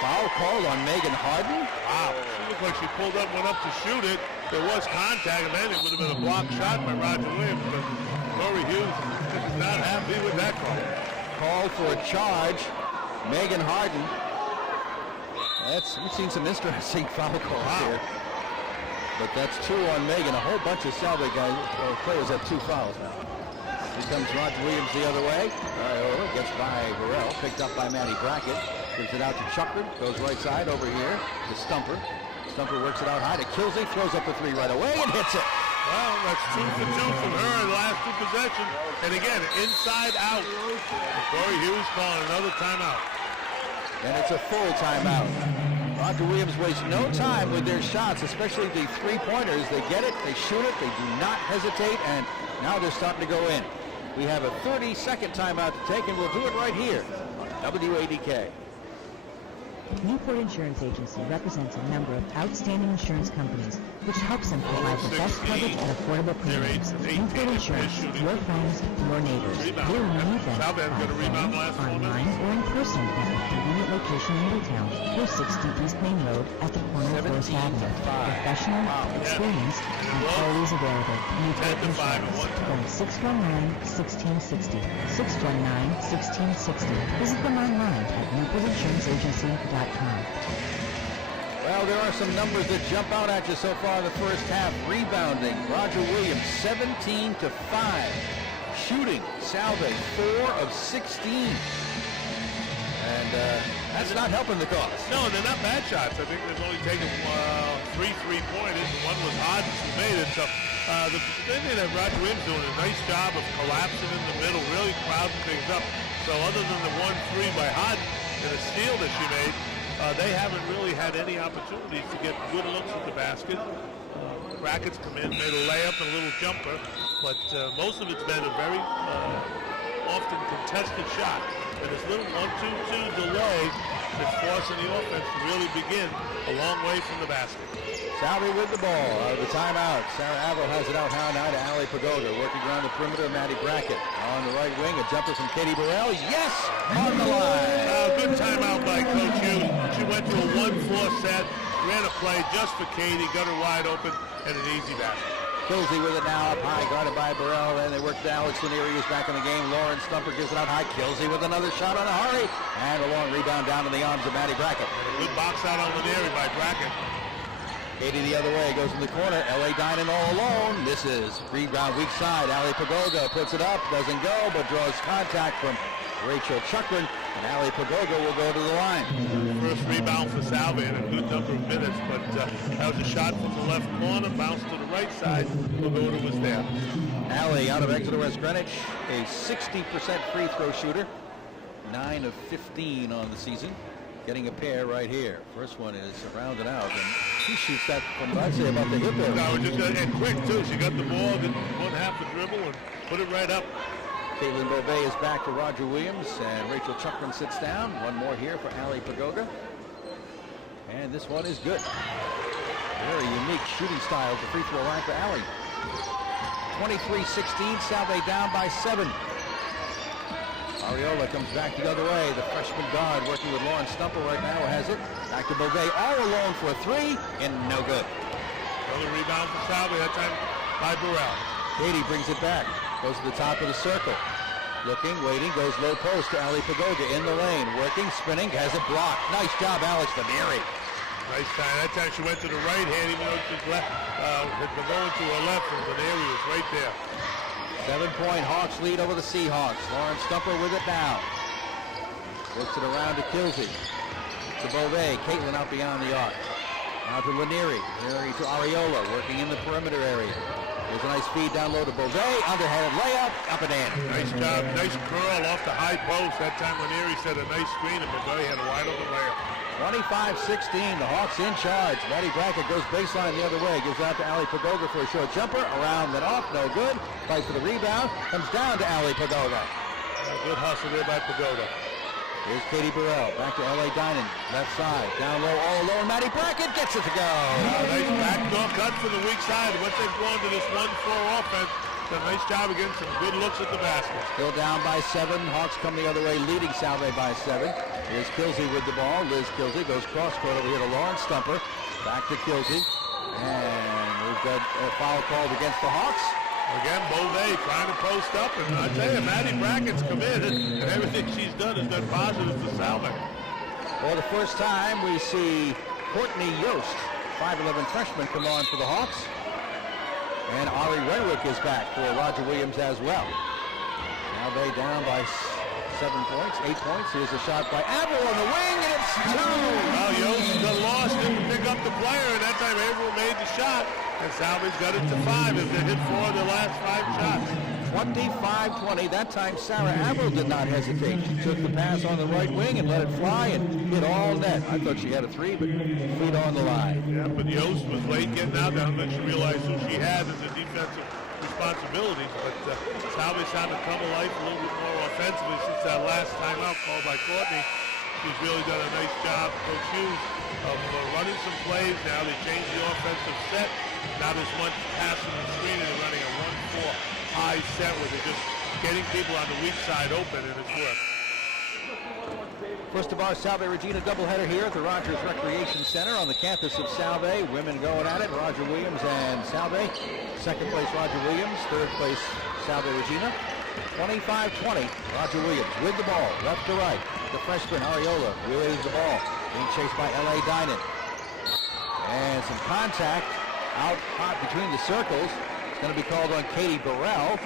foul called on Megan Harden. Wow. She looked like she pulled up, went up to shoot it. There was contact, and then it would have been a blocked shot by Roger Williams. But Corey Hughes is not happy with that call. Called for a charge. Megan Harden. We've seen some interesting foul calls here. But that's 2 on Megan. A whole bunch of Salve guys, players have 2 fouls now. Here comes Roger Williams the other way. Ariola gets by Burrell, picked up by Maddie Brackett. Gives it out to Chuckman, goes right side over here to Stumper. Stumper works it out high to Kilsey, throws up the 3 right away and hits it. Well, that's 2 for 2 from her in the last 2 possessions. And again, inside out. And Corey Hughes calling another timeout. And it's a full timeout. Roger Williams wastes no time with their shots, especially the 3-pointers. They get it, they shoot it, they do not hesitate, and now they're starting to go in. We have a 30-second timeout to take, and we'll do it right here on WADK. Newport Insurance Agency represents a number of outstanding insurance companies, which helps them provide the best coverage at affordable premiums. Newport Insurance, your friends, your neighbors. Here when you need them, by phone, online, or in person at a convenient location in Middletown, 460 East Main Road at the corner of First Avenue. Professional, experienced, and always available. Newport Insurance, phone 619-1660. 619-1660. Visit them online at newportinsuranceagency.com. Well, there are some numbers that jump out at you so far in the first half. Rebounding, Roger Williams, 17-5. Shooting, Salve, 4 of 16. And that's not helping the cause. No, they're not bad shots. I think they've only taken 3 3-pointers. One was Hodges who made it. So the thing that Roger Williams doing a nice job of collapsing in the middle, really crowding things up. So other than the 1-3 by Hodges and a steal that she made, they haven't really had any opportunities to get good looks at the basket. Brackets come in, made a layup and a little jumper, but most of it's been a very often contested shot. And this little 1-2-2 delay is forcing the offense to really begin a long way from the basket. Salve with the ball out of the timeout. Sarah Averill has it out high now to Ali Pagoga, working around the perimeter. Maddie Brackett on the right wing. A jumper from Katie Burrell. Yes, on the line. Good timeout by Coach Hughes. She went to a 1-4 set, ran a play just for Katie, got her wide open, and an easy basket. Kilsey with it now up high, guarded by Burrell, and they work to Alex Lanieri, who's back in the game. Lauren Stumper gives it out high. Kilsey with another shot on a hurry, and a long rebound down in the arms of Maddie Brackett. And a good box out on Lanieri by Brackett. Katie the other way, goes in the corner. L.A. Dinan all alone. This is rebound weak side. Ali Pagoga puts it up, doesn't go, but draws contact from Rachel Chuckman, and Ali Pagoga will go to the line. First rebound for Salve in a good number of minutes, but that was a shot from the left corner, bounced to the right side. Pagoga was there. Ali out of Exeter West Greenwich, a 60% free throw shooter, 9 of 15 on the season. Getting a pair right here. First one is rounded out, and she shoots that from, I'd say, about the hip area. No, just and quick too. She got the ball, did one half the dribble, and put it right up. Caitlin Beauvais is back for Roger Williams, and Rachel Chuckman sits down. One more here for Ali Pagoga. And this one is good. Very unique shooting style at the free throw line for Ali. 23-16, Salve down by 7. Ariola comes back the other way. The freshman guard working with Lauren Stumple right now has it. Back to Beauvais, all alone for a 3, and no good. Another rebound for Salve, that time by Burrell. Katie brings it back, goes to the top of the circle. Looking, waiting, goes low post to Ali Pagoga in the lane. Working, spinning, has it blocked. Nice job, Alex Demiri. Nice time. That time she went to the right hand, even though she was left, had been going to her left, and Benary was right there. 7-point Hawks lead over the Seahawks. Lauren Stumper with it now. Flips it around to Kilsey. To Beauvais. Caitlin out beyond the arc. Now to Lanieri. Lanieri to Ariola, working in the perimeter area. There's a nice feed down low to Beauvais. Underhanded layup. Up and in. Nice job. Nice curl off the high post. That time Lanieri set a nice screen, and Beauvais had a wide open layup. 25-16, the Hawks in charge. Maddie Brackett goes baseline the other way. Gives out to Ali Pagoga for a short jumper. Around and off, no good. Fights for the rebound. Comes down to Ali Pagoga. Good hustle there by Pagoda. Here's Katie Burrell. Back to L.A. Dinan. Left side. Down low, all alone. Maddie Brackett gets it to go. Nice backdoor cut for the weak side. Once they've gone to this 1-4 offense, done a nice job against some good looks at the basket. Still down by 7. Hawks come the other way, leading Salve by 7. Here's Kilsey with the ball. Liz Kilsey goes cross-court over here to Lauren Stumper. Back to Kilsey. And we've got a foul called against the Hawks. Again, Beauvais trying to post up, and I tell you, Maddie Brackett's committed, and everything she's done has been positive for Salve. For the first time, we see Courtney Yost, 5'11" freshman, come on for the Hawks. And Ari Renwick is back for Roger Williams as well. Now they down by 7 points, 8 points. Here's a shot by Averill on the wing, and it's 2. Well, Yost got lost, didn't pick up the player, and that time Averill made the shot. And Salve's got it to 5 as they hit 4 of their last 5 shots. 25-20. That time Sarah Averill did not hesitate. She took the pass on the right wing and let it fly and hit all net. I thought she had a 3, but feet on the line. Yeah, but Yost was late getting out there. I don't think she realized who she had as a defensive responsibilities. But Salve's had to come to life a little bit more offensively since that last timeout called by Courtney. She's really done a nice job, Coach Hughes, of running some plays. Now they changed the offensive set. Not as much passing and screening and running a 1-4 high set where they're just getting people on the weak side open, and it's worked. First of our Salve Regina doubleheader here at the Rogers Recreation Center on the campus of Salve. Women going at it, Roger Williams and Salve. Second place Roger Williams, third place Salve Regina. 25-20, Roger Williams with the ball, left to right. The freshman Ariola relays the ball, being chased by L.A. Dinan. And some contact out hot between the circles. It's going to be called on Katie Burrell.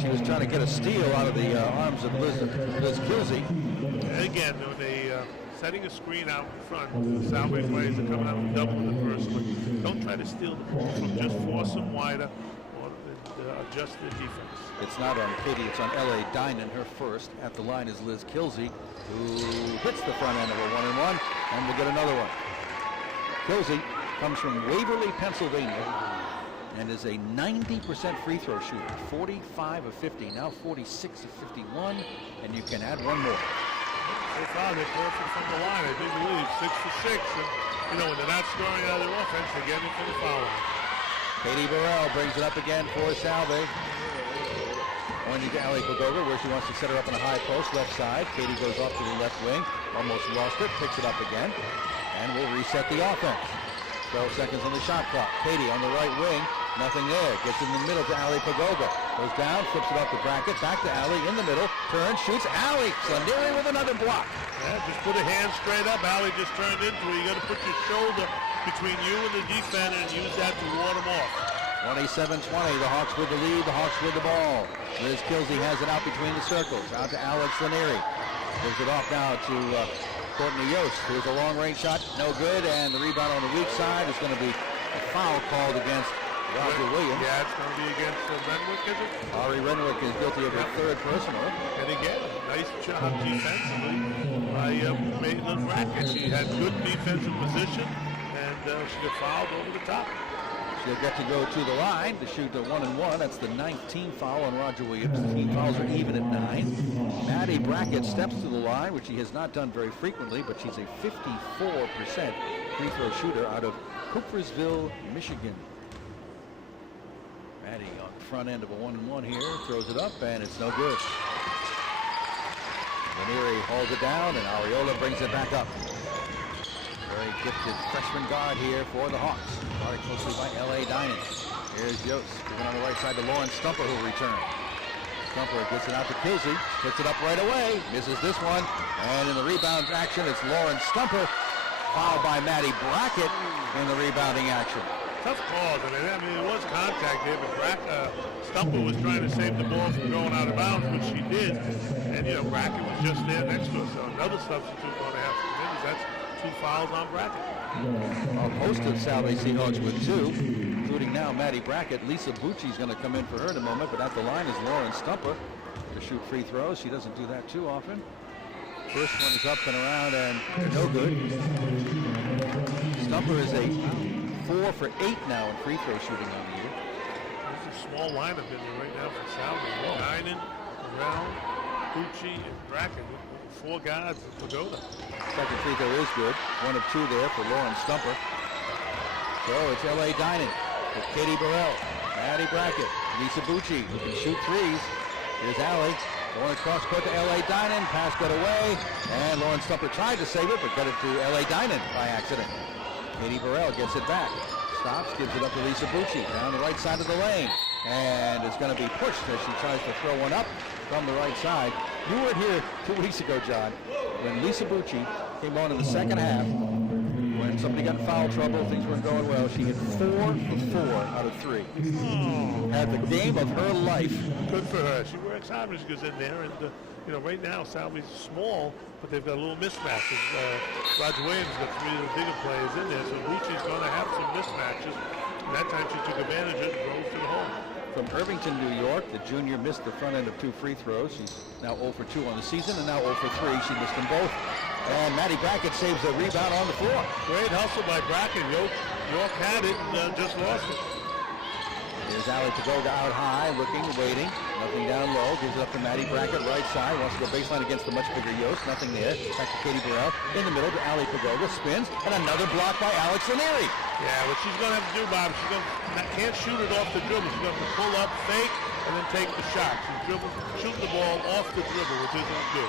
She was trying to get a steal out of the arms of Liz Kilsey. And again, when they setting a screen out in front, the Salve players are coming out and doubling the person. Don't try to steal the ball from, just force them wider or adjust their defense. It's not on Katie, it's on L.A. Dinan, her first. At the line is Liz Kilsey, who hits the front end of a 1-and-1, and we'll get another one. Kilsey comes from Waverly, Pennsylvania, and is a 90% free throw shooter. 45 of 50, now 46 of 51, and you can add one more. So far, they're perfect from the line. I do believe 6 for 6, and you know when they're not scoring out of their offense, they get into the foul line. Katie Burrell brings it up again for Salve. Pointing to Ali Pagoga, where she wants to set her up on a high post, left side. Katie goes off to the left wing, almost lost it, picks it up again, and will reset the offense. 12 seconds on the shot clock. Katie on the right wing, nothing there. Gets in the middle to Ali Pagoga. Goes down, flips it off the bracket, back to Ali in the middle, turns, shoots. Ali Slanderi with another block. Yeah, just put a hand straight up. Ali just turned into it. You got to put your shoulder between you and the defender and use that to ward them off. 27-20, the Hawks with the lead, the Hawks with the ball. Liz Kilsey has it out between the circles, out to Alex Lanieri. Gives it off now to Courtney Yost. Here's a long-range shot, no good, and the rebound on the weak side is going to be a foul called against Roger Williams. Yeah, it's going to be against Renwick, is it? Ari Renwick is guilty of a third personal. And again, nice job defensively by Maitland Brackett. She had good defensive position, and she got fouled over the top. She'll get to go to the line to shoot a 1-and-1. That's the 9th team foul on Roger Williams. The team fouls are even at 9. Maddie Brackett steps to the line, which she has not done very frequently, but she's a 54% free throw shooter out of Coopersville, Michigan. Maddie on the front end of a 1-and-1 here, throws it up, and it's no good. Ranieri hauls it down, and Ariola brings it back up. Very gifted freshman guard here for the Hawks. Guarded closely by L.A. Dinan. Here's Yost, giving on the right side to Lauren Stumper, who'll return. Stumper gets it out to Kilsey, puts it up right away, misses this one, and in the rebound action, it's Lauren Stumper, fouled by Maddie Brackett in the rebounding action. Tough call. I mean, there was contact there, but Stumper was trying to save the ball from going out of bounds, which she did. And, you know, Brackett was just there next to us. So another substitute going to have to come in. That's 2 fouls on Brackett. A host of Salve Seahawks with 2, including now Maddie Brackett. Lisa Bucci's going to come in for her in a moment, but at the line is Lauren Stumper to shoot free throws. She doesn't do that too often. First one is up and around and no good. Stumper is a 4 for 8 now in free throw shooting on the year. There's a small lineup in there right now for Salve. Dinan, Brown, Bucci, and Brackett. 4 guards and Pagoda. Second free throw is good. 1 of 2 there for Lauren Stumper. So it's L.A. Dinan with Katie Burrell, Maddie Brackett, Lisa Bucci, who can shoot threes. Here's Allie going across court to L.A. Dinan. Pass got away, and Lauren Stumper tried to save it, but got it to L.A. Dinan by accident. Katie Burrell gets it back. Stops, gives it up to Lisa Bucci down the right side of the lane. And it's going to be pushed as she tries to throw one up from the right side. You were here 2 weeks ago, John, when Lisa Bucci came on in the second half. When somebody got in foul trouble, things weren't going well. She hit 4 for 4 out of 3. Had the game of her life. Good for her. She works hard when she goes in there. And, you know, right now, Salve's small, but they've got a little mismatch. Roger Williams got 3 of the bigger players in there, so Bucci's going to have some mismatches. And that time she took advantage of it and drove to the hole. From Irvington, New York, the junior missed the front end of 2 free throws. She's now 0 for 2 on the season, and now 0 for 3. She missed them both. And Maddie Brackett saves the rebound on the floor. Great hustle by Brackett. York had it and just lost it. Here's Allie Pagoda out high, looking, waiting. Nothing down low. Gives it up to Maddie Brackett, right side. Wants to go baseline against the much bigger Yost. Nothing there. Back to Katie Burrell. In the middle to Allie Pagoda. Spins. And another block by Alex Ranieri. Yeah, what she's going to have to do, Bob, can't shoot it off the dribble. She's going to have to pull up, fake, and then take the shot. She's shooting the ball off the dribble, which isn't good.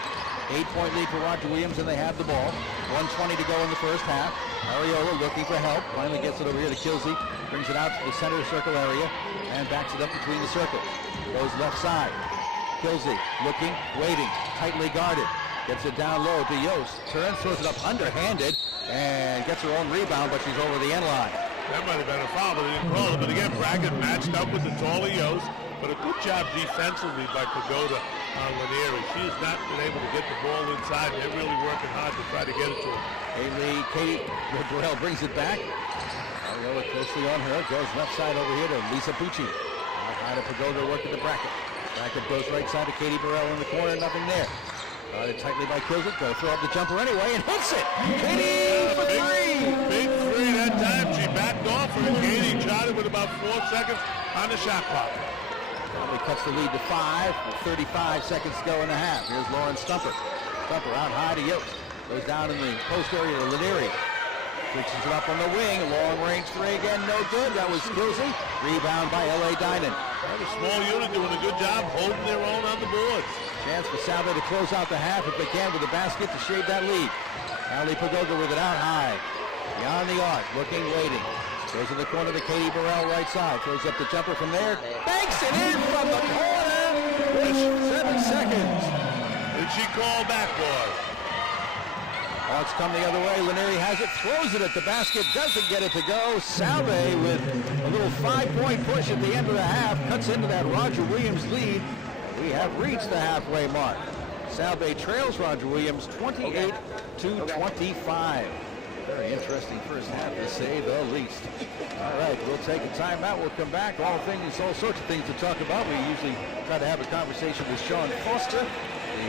8-point lead for Roger Williams, and they have the ball. 1:20 to go in the first half. Ariola looking for help. Finally gets it over here to Kilsey. Brings it out to the center circle area and backs it up between the circles. Goes left side. Kilsey looking, waiting, tightly guarded. Gets it down low to Yost. Turns, throws it up underhanded, and gets her own rebound, but she's over the end line. That might have been a foul, but they didn't call it. But again, Brackett matched up with the taller Yost. But a good job defensively by Pagoda on Ranieri. She has not been able to get the ball inside. They're really working hard to try to get it to her. Katie Burrell brings it back. Ariola closely on her. Goes left side over here to Lisa Bucci. Out high to Pagoda, working the Brackett. Brackett goes right side to Katie Burrell in the corner. Nothing there. Guarded tightly by Kilsey. Going to throw up the jumper anyway and hits it. Katie for 3. Big 3 that time. She backed off her. Katie shot it with about 4 seconds on the shot clock. Probably cuts the lead to 5 with 35 seconds to go in the half. Here's Lauren Stumper. Stumper out high to Yost. Goes down in the post area to Ranieri. Fixes it up on the wing. Long range 3 again. No good. That was Kilsey. Rebound by L.A. Dinan. A small unit doing a good job holding their own on the boards. Chance for Salve to close out the half if they can with the basket to shade that lead. Allie Pagoda with it out high. Beyond the arc. Looking, waiting. Goes in the corner to Katie Burrell, right side. Throws up the jumper from there. Banks it in from the corner. 7 seconds. Did she call back, boys? Hawks come the other way. Ranieri has it, throws it at the basket, doesn't get it to go. Salve with a little 5-point push at the end of the half. Cuts into that Roger Williams lead. We have reached the halfway mark. Salve trails Roger Williams 28-25. Very interesting first half, to say the least. All right, we'll take a timeout. We'll come back. All sorts of things to talk about. We usually try to have a conversation with Sean Foster, the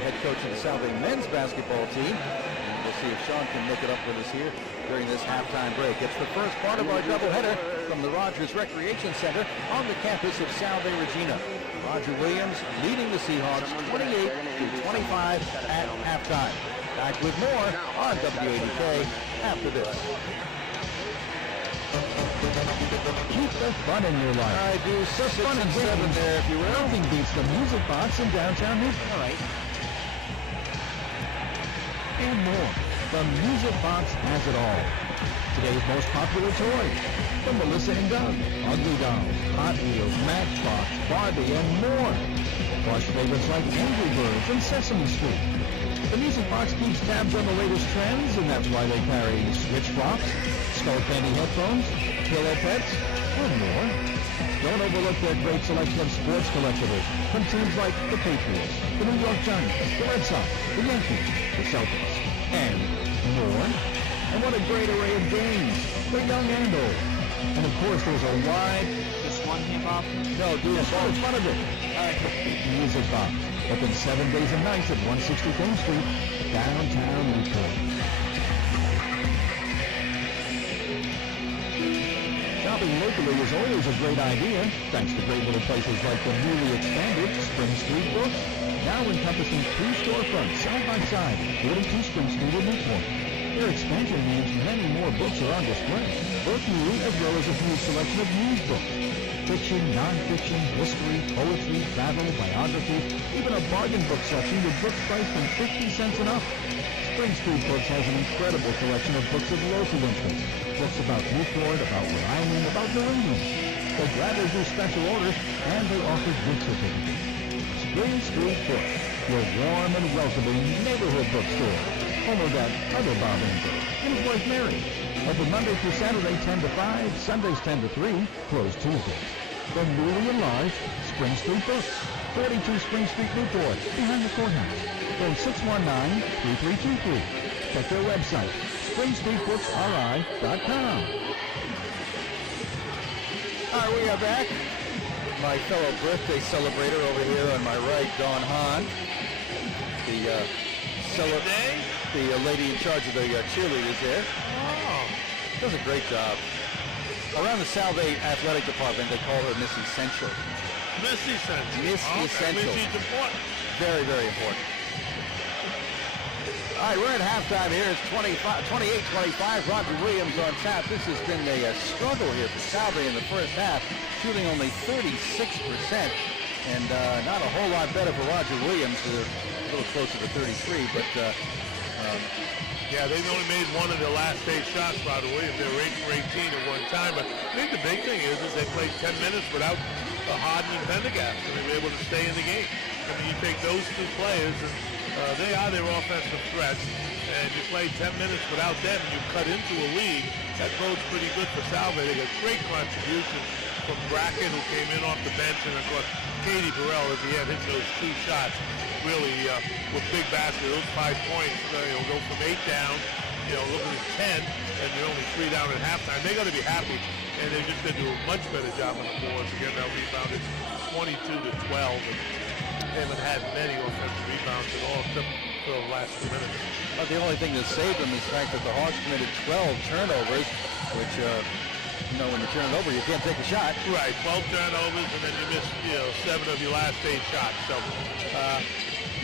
head coach of the Salve men's basketball team. And we'll see if Sean can make it up with us here during this halftime break. It's the first part of our doubleheader. from the Rogers Recreation Center on the campus of Salve, Regina. Roger Williams leading the Seahawks 28-25 at halftime. Back with more on WADK after this. Keep the fun in your life. I do 6 and 7 there, if you will. Nothing beats the Music Box in downtown Newton. All right. And more. The Music Box has it all. Today's most popular toys. The Melissa and Doug, Ugly Dolls, Hot Wheels, Matchbox, Barbie, and more. Plus favorites like Angry Birds and Sesame Street. The Music Box keeps tabs on the latest trends, and that's why they carry Switch Flops, Skull Candy headphones, Pillow Pets, and more. Don't overlook their great selection of sports collectibles from teams like the Patriots, the New York Giants, the Red Sox, the Yankees, the Celtics, and more. And what a great array of games for young and old. And of course, there's a wide... Just one came off? No, dude, it's in front of it. Music Box. Open 7 days and nights at 160 Main Street, downtown Newport. Shopping locally is always a great idea, thanks to great little places like the newly expanded Spring Street Books, now encompassing 2 storefronts side by side, 42 Spring Street in Newport. Their expansion means many more books are on display, both new as well as a huge selection of used books. Fiction, non-fiction, history, poetry, travel, biography, even a bargain book section with books priced from 50 cents and up. Spring Street Books has an incredible collection of books of local interest. Books about Newport, about Rhode Island, about New England. They gladly do special orders, and they offer gift certificates. Spring Street Books, your warm and welcoming neighborhood bookstore. Home of that other Bob Angel and his wife Mary. Open Monday through Saturday 10 to 5, Sundays 10 to 3, closed Tuesdays. The newly enlarged Spring Street Books, 42 Spring Street, Newport, behind the courthouse. Phone 619-3323. Check their website, springstreetbooksri.com. All right, we are back. My fellow birthday celebrator over here on my right, Dawn Hahn. The lady in charge of the cheerleaders there. Oh. Does a great job. Around the Salve Athletic Department, they call her Miss Essential. Miss Essential. Miss Okay, Essential. Missy's important. Very, very important. All right, we're at halftime here. It's 28-25. Roger Williams on tap. This has been a struggle here for Salve in the first half, shooting only 36%. And not a whole lot better for Roger Williams. They're a little closer to 33, but... yeah, they've only made one of their last 8 shots, Roger Williams. They were 8 for 18 at one time. But I think the big thing is they played 10 minutes without Harden and Pendergast, and they were able to stay in the game. I mean, you take those 2 players, and they are their offensive threats, and you play 10 minutes without them, and you cut into a lead. That bodes pretty good for Salve. They got great contributions from Bracken, who came in off the bench, and of course, Katie Burrell, as he had hit those 2 shots, really with big baskets, those 5 points, go from 8 down, look at 10, and you're only 3 down at halftime. They got to be happy, and they just did do a much better job on the boards. Again, that rebounded 22-12, and they haven't had many offensive rebounds at all, except for the last 2 minutes. But the only thing that saved them is the fact that the Hawks committed 12 turnovers, which, when you turn it over, you can't take a shot. Right, 12 turnovers, and then you miss, 7 of your last 8 shots. So,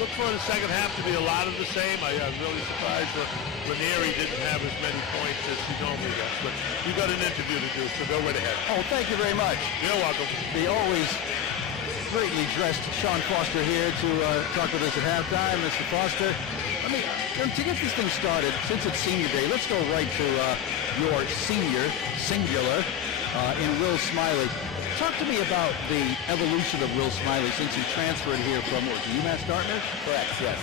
look for the second half to be a lot of the same. I'm really surprised that Ranieri didn't have as many points as he normally does. But you got an interview to do, so go right ahead. Oh, thank you very much. You're welcome. The always greatly dressed Sean Foster here to talk with us at halftime. Mr. Foster, to get this thing started, since it's senior day, let's go right to your senior, singular, in Will Smiley. Talk to me about the evolution of Will Smiley since he transferred here from UMass Dartmouth? Correct, yes.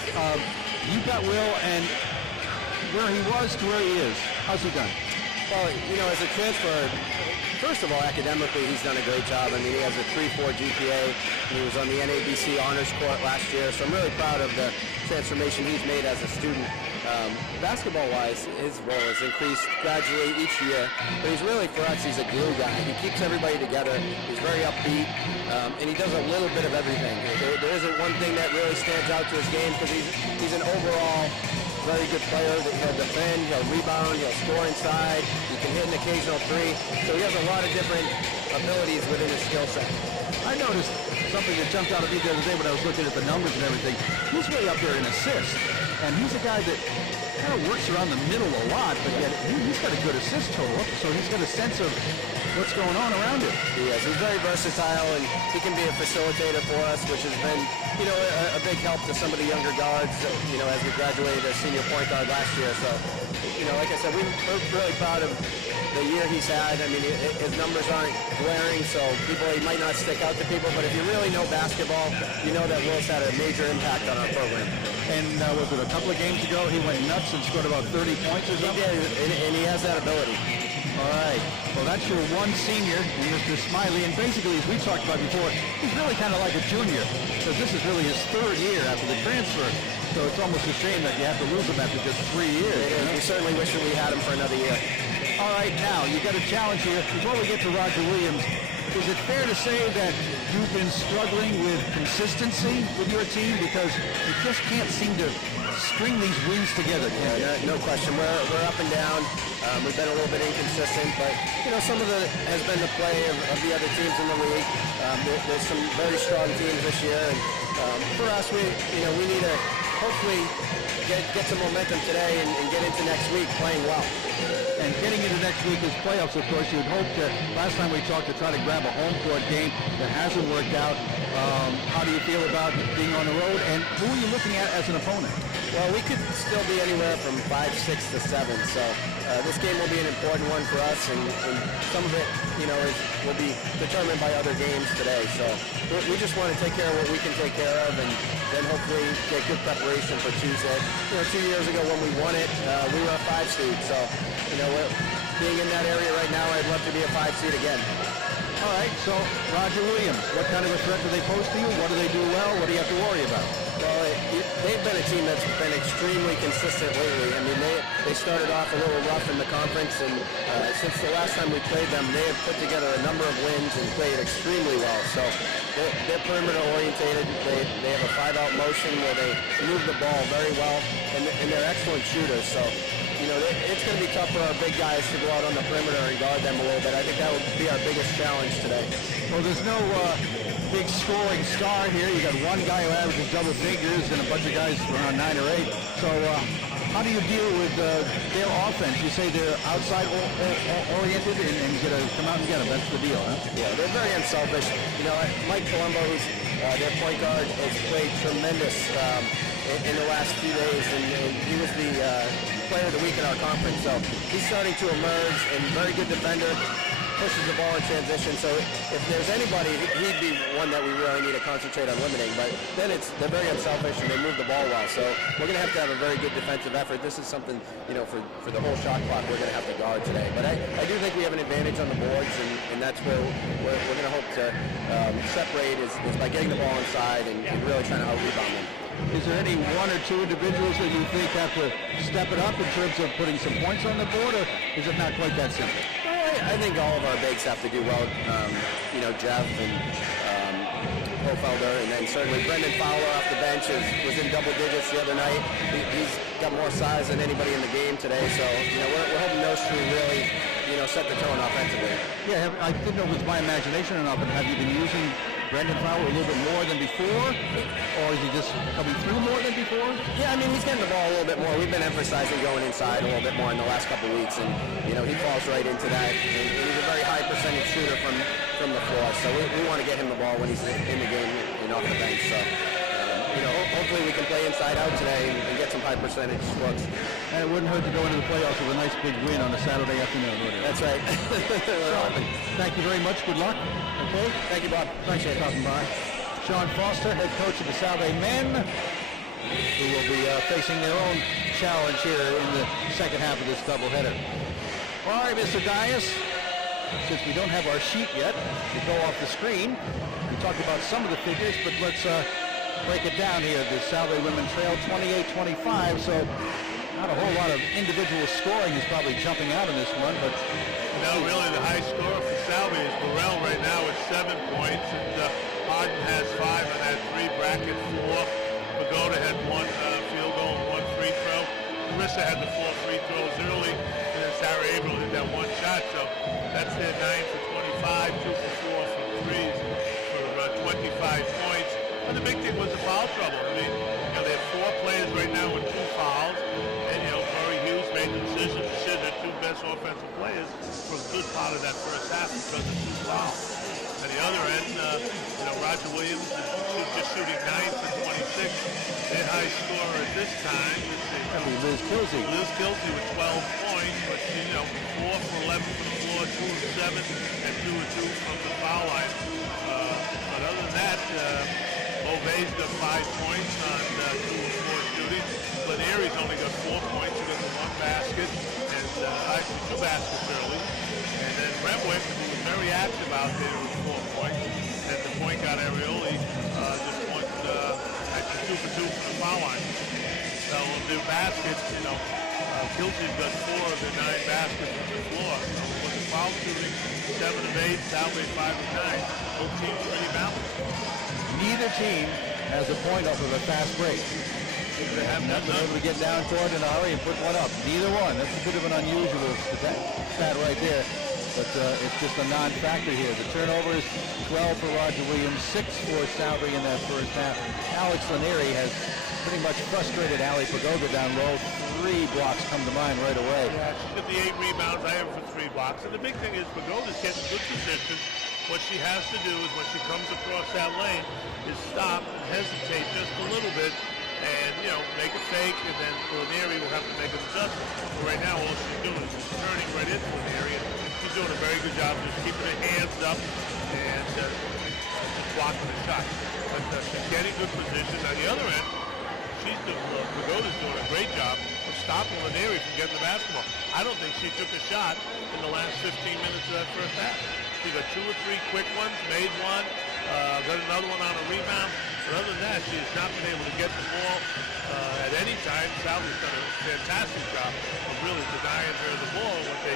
You got Will, and where he was to where he is, how's he done? Well, as a transfer, first of all, academically, he's done a great job. I mean, he has a 3.4 GPA, and he was on the NABC Honors Court last year, so I'm really proud of the transformation he's made as a student. Basketball-wise, his role has increased gradually each year, but he's really, for us, he's a glue guy. He keeps everybody together. He's very upbeat, and he does a little bit of everything. There isn't one thing that really stands out to his game because he's an overall very good player. He'll defend, he'll rebound, he'll score inside. He can hit an occasional three. So he has a lot of different abilities within his skill set. I noticed something that jumped out at me the other day when I was looking at the numbers and everything. He's way up there in assists, and he's a guy that kind of works around the middle a lot, but yet he's got a good assist total, so he's got a sense of what's going on around him. Yes, he's very versatile, and he can be a facilitator for us, which has been, a big help to some of the younger guards, as we graduated as senior point guard last year. So, like I said, we're really proud of the year he's had. I mean, his numbers aren't glaring, so he might not stick out to people, but if you really know basketball, you know that Will's had a major impact on our program. And was it a couple of games ago he went nuts and scored about 30 points or something? He did, and he has that ability. All right. Well, that's your one senior, Mr. Smiley, and basically, as we talked about before, he's really kind of like a junior, because this is really his third year after the transfer. So it's almost a shame that you have to lose him after just 3 years. It is. We certainly wish that we had him for another year. All right, now, you got a challenge here. Before we get to Roger Williams, is it fair to say that you've been struggling with consistency with your team because you just can't seem to string these wins together? No question. We're up and down. We've been a little bit inconsistent, but some of it has been the play of the other teams in the league. There's some very strong teams this year, and for us, we need to hopefully get some momentum today and get into next week playing well. And getting into next week is playoffs, of course. You'd hope to, last time we talked, to try to grab a home court game. That hasn't worked out. How do you feel about being on the road? And who are you looking at as an opponent? Well, we could still be anywhere from 5, 6 to 7. So this game will be an important one for us, and some of it, will be determined by other games today. So we just want to take care of what we can take care of, and then hopefully get good preparation for Tuesday. 2 years ago when we won it, we were a 5 seed. So, being in that area right now, I'd love to be a 5 seed again. All right, so Roger Williams, what kind of a threat do they pose to you? What do they do well? What do you have to worry about? Well, they've been a team that's been extremely consistent lately. I mean, they started off a little rough in the conference, and since the last time we played them, they have put together a number of wins and played extremely well. So they're perimeter orientated. They have a 5-out motion where they move the ball very well, and they're excellent shooters. So it's going to be tough for our big guys to go out on the perimeter and guard them a little bit. I think that would be our biggest challenge today. Well, there's no big scoring star here. You got one guy who averages double figures and a bunch of guys around 9 or 8. So how do you deal with their offense? You say they're outside oriented and you're going to come out and get them. That's the deal, huh? Yeah, they're very unselfish. Mike Colombo, who's their point guard, has played tremendous in the last few days, and he was the player of the week in our conference. So he's starting to emerge, and very good defender, pushes the ball in transition. So if there's anybody, he'd be one that we really need to concentrate on limiting. But then they're very unselfish, and they move the ball well. So we're going to have a very good defensive effort. This is something, for the whole shot clock, we're going to have to guard today. But I do think we have an advantage on the boards, and that's where we're going to hope to separate is by getting the ball inside and really trying to out-rebound them. Is there any one or two individuals that you think have to step it up in terms of putting some points on the board, or is it not quite that simple? I think all of our bigs have to do well. Jeff and Hofelder, and then certainly Brendan Fowler off the bench was in double digits the other night. He's got more size than anybody in the game today, so we're hoping those two really set the tone offensively. Yeah, I didn't know if it was my imagination or not, but have you been using Brendan Fowler a little bit more than before, or is he just coming through more than before? Yeah, I mean, he's getting the ball a little bit more. We've been emphasizing going inside a little bit more in the last couple of weeks, and he falls right into that. And he's a very high percentage shooter from the floor, so we want to get him the ball when he's in the game and off the bench. So hopefully we can play inside out today and get some high percentage looks. And it wouldn't hurt to go into the playoffs with a nice big win on a Saturday afternoon, would it? That's right. Thank you very much. Good luck. Okay. Thank you, Bob. Appreciate stopping by. Sean Foster, head coach of the Salve men, who will be facing their own challenge here in the second half of this doubleheader. All right, Mr. Dias, since we don't have our sheet yet to go off the screen, we talked about some of the figures, but let's break it down here. The Salve women trail 28-25, so not a whole lot of individual scoring is probably jumping out in this one, but really the high scorer for Salve is Burrell right now with 7 points, and Harden has 5 and had 3, Brackett 4. Pagoda had 1 field goal and 1 free throw. Melissa had the 4 free throws early, and then Sarah Averill hit that one shot. So that's their 9 for 25, 2 for 4 from threes for 25 points. But the big thing was the foul trouble. I mean, they have 4 players right now with 2 fouls, and Corey Hughes made the decision to sit their 2 best offensive players for a good part of that first half because of 2 fouls. At the other end, Roger Williams is just shooting 9 for 26. Their high scorer at this time is Liz Kilsey. Liz Kilsey with 12 points, but 4 for 11 from the floor, 2 of 7, and 2 of 2 from the foul line. But other than that, Beauvais got 5 points on 2 of 4 shooting. Lanieri's only got 4 points. He got the 1 basket, and actually 2 baskets early. And then Renwick, who was very active out there with 4 points, and the point guard Arioli just went actually 2 for 2 from the foul line. So the baskets, Kilsey's got 4 of the 9 baskets from the floor. So with the foul shooting, 7 of 8, Salve 5 of 9. Both teams pretty balanced. Neither team has a point off of a fast break. They have Not been able to get down to it in a hurry and put one up. Neither one. That's a bit of an unusual stat right there. But it's just a non-factor here. The turnovers, 12 for Roger Williams, 6 for Salve in that first half. Alex Lanieri has pretty much frustrated Ali Pagoda down low. 3 blocks come to mind right away. Yeah, she's got the 8 rebounds. I have her for 3 blocks. And the big thing is Pagoda's getting good position. What she has to do is when she comes across that lane is stop and hesitate just a little bit and, make a fake, and then Lanieri will have to make an adjustment. But right now, all she's doing is turning right into Lanieri. She's doing a very good job just keeping her hands up and just blocking the shot. But she's getting good position. On the other end, Pagoda's doing a great job of stopping Lanieri from getting the basketball. I don't think she took a shot in the last 15 minutes of that first half. She got 2 or 3 quick ones, made one, got another one on a rebound. But other than that, she has not been able to get the ball at any time. Salve's done a fantastic job of really denying her the ball. What they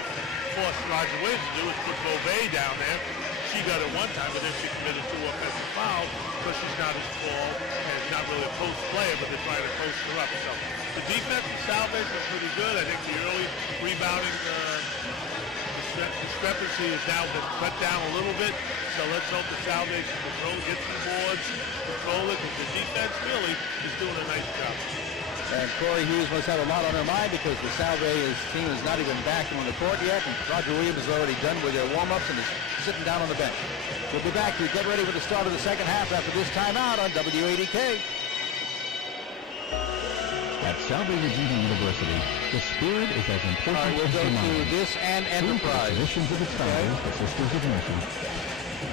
forced Roger Williams to do is put Beauvais down there. She got it one time, but then she committed 2 offensive fouls because she's not as tall and not really a post player, but they're trying to post her up. So the defense of Salve has been pretty good. I think the early rebounding discrepancy has now been cut down a little bit. So let's hope the Salve can get some boards, control it, because the defense really is doing a nice job. And Corey Hughes must have a lot on her mind because the Salve team is not even back on the court yet, and Roger Williams is already done with their warm-ups and is sitting down on the bench. We'll be back to get ready for the start of the second half after this timeout on WADK. At Salve Regina University, the spirit is as important We'll as go the to mind. this and Enterprise. Traditions of its founders, the Sisters of Mercy,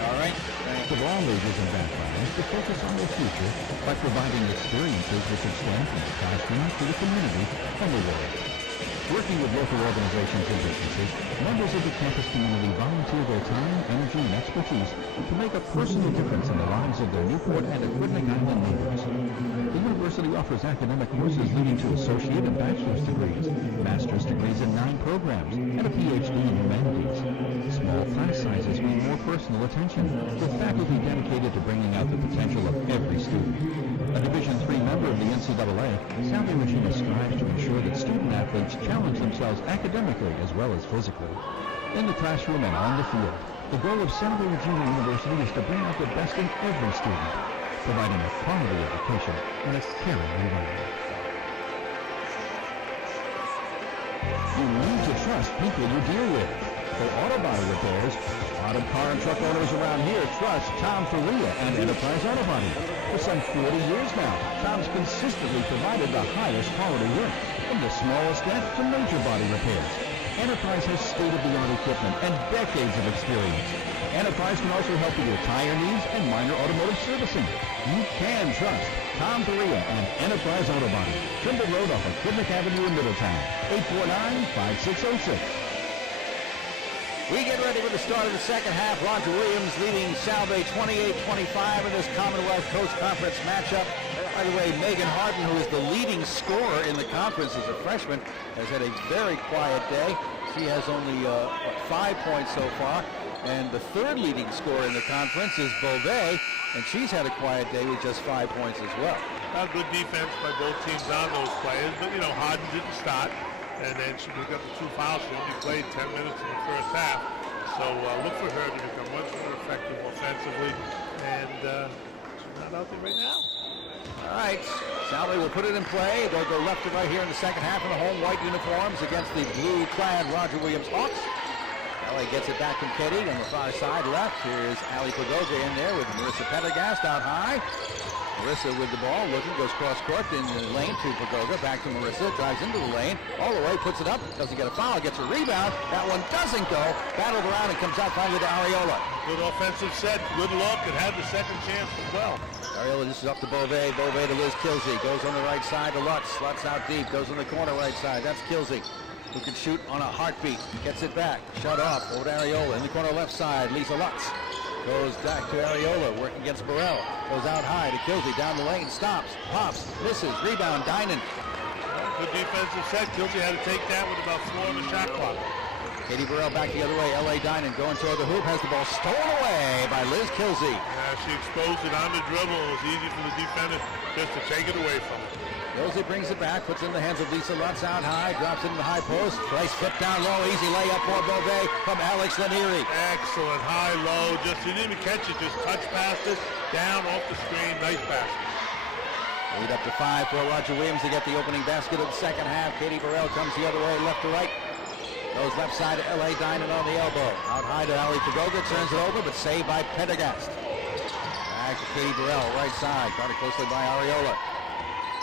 All right. of all ages and backgrounds, to focus on their future by providing experiences which extend from the classroom to the community and the world. Working with local organizations and businesses, members of the campus community volunteer their time, energy, and expertise to make a personal difference in the lives of their Newport and Aquidneck Island neighbors. The university offers academic courses leading to associate and bachelor's degrees, master's degrees in 9 programs, and a PhD in humanities. Small class sizes mean more personal attention, with faculty dedicated to bringing out the potential of every student. A Division III member of the NCAA, Salve Regina strives to ensure that student-athletes challenge themselves academically as well as physically. In the classroom and on the field, the goal of Salve Regina University is to bring out the best in every student, providing a quality education and a caring environment. You need to trust people you deal with. For auto body repairs, a lot of car and truck owners around here trust Tom Faria and Enterprise Auto Body. For some 40 years now, Tom's consistently provided the highest quality work, from the smallest dent to major body repairs. Enterprise has state-of-the-art equipment and decades of experience. Enterprise can also help you with tire needs and minor automotive servicing. You can trust Tom Faria and Enterprise Auto Body. Trimble Road off of Aquidneck Avenue in Middletown. 849-5606. We get ready for the start of the second half. Roger Williams leading Salve 28-25 in this Commonwealth Coast Conference matchup. By the way, Megan Harden, who is the leading scorer in the conference as a freshman, has had a very quiet day. She has only 5 points so far. And the third leading scorer in the conference is Beauvais, and she's had a quiet day with just 5 points as well. Good defense by both teams on those players, but you know, Harden didn't start, and then she got the 2 fouls. She only played 10 minutes in the first half, so look for her to become much more effective offensively, and she's not out there right now. All right, Salve will put it in play. They'll go left to right here in the second half in the home white uniforms against the blue-clad Roger Williams Hawks. LA gets it back from Katie on the far side left. Here's Ali Pagoga in there with Marissa Pendergast out high. Marissa with the ball, looking, goes cross-court in the lane to Pagoga, back to Marissa, drives into the lane, all the way, puts it up, doesn't get a foul, gets a rebound. That one doesn't go, battled around and comes out finally to Ariola. Good offensive set, good look, and had the second chance as well. Ariola, this is up to Beauvais, Beauvais to Liz Kilsey, goes on the right side to Lutz, Lutz out deep, goes in the corner right side, that's Kilsey, who can shoot on a heartbeat, gets it back, shut off, over to Ariola, in the corner left side, Lisa Lutz. Goes back to Ariola, working against Burrell. Goes out high to Kilsey, down the lane, stops, pops, misses, rebound, Dinan. Good defensive set. Kilsey had to take that with about 4 on the shot clock. Katie Burrell back the other way. L.A. Dinan going toward the hoop, has the ball stolen away by Liz Kilsey. She exposed it on the dribble. It was easy for the defender just to take it away from her. Kilsey brings it back, puts it in the hands of Lisa Lutz out high, drops it in the high post. Nice flip down low, easy layup for Beauvais from Alex Lanieri. Excellent, high, low, just you didn't even catch it, just touch past it, down off the screen, nice pass. Lead up to 5 for Roger Williams to get the opening basket of the second half. Katie Burrell comes the other way, left to right. Goes left side to L.A. Dinan on the elbow. Out high to Ali Pagoga, turns it over, but saved by Pendergast. Back to Katie Burrell, right side, guarded closely by Ariola.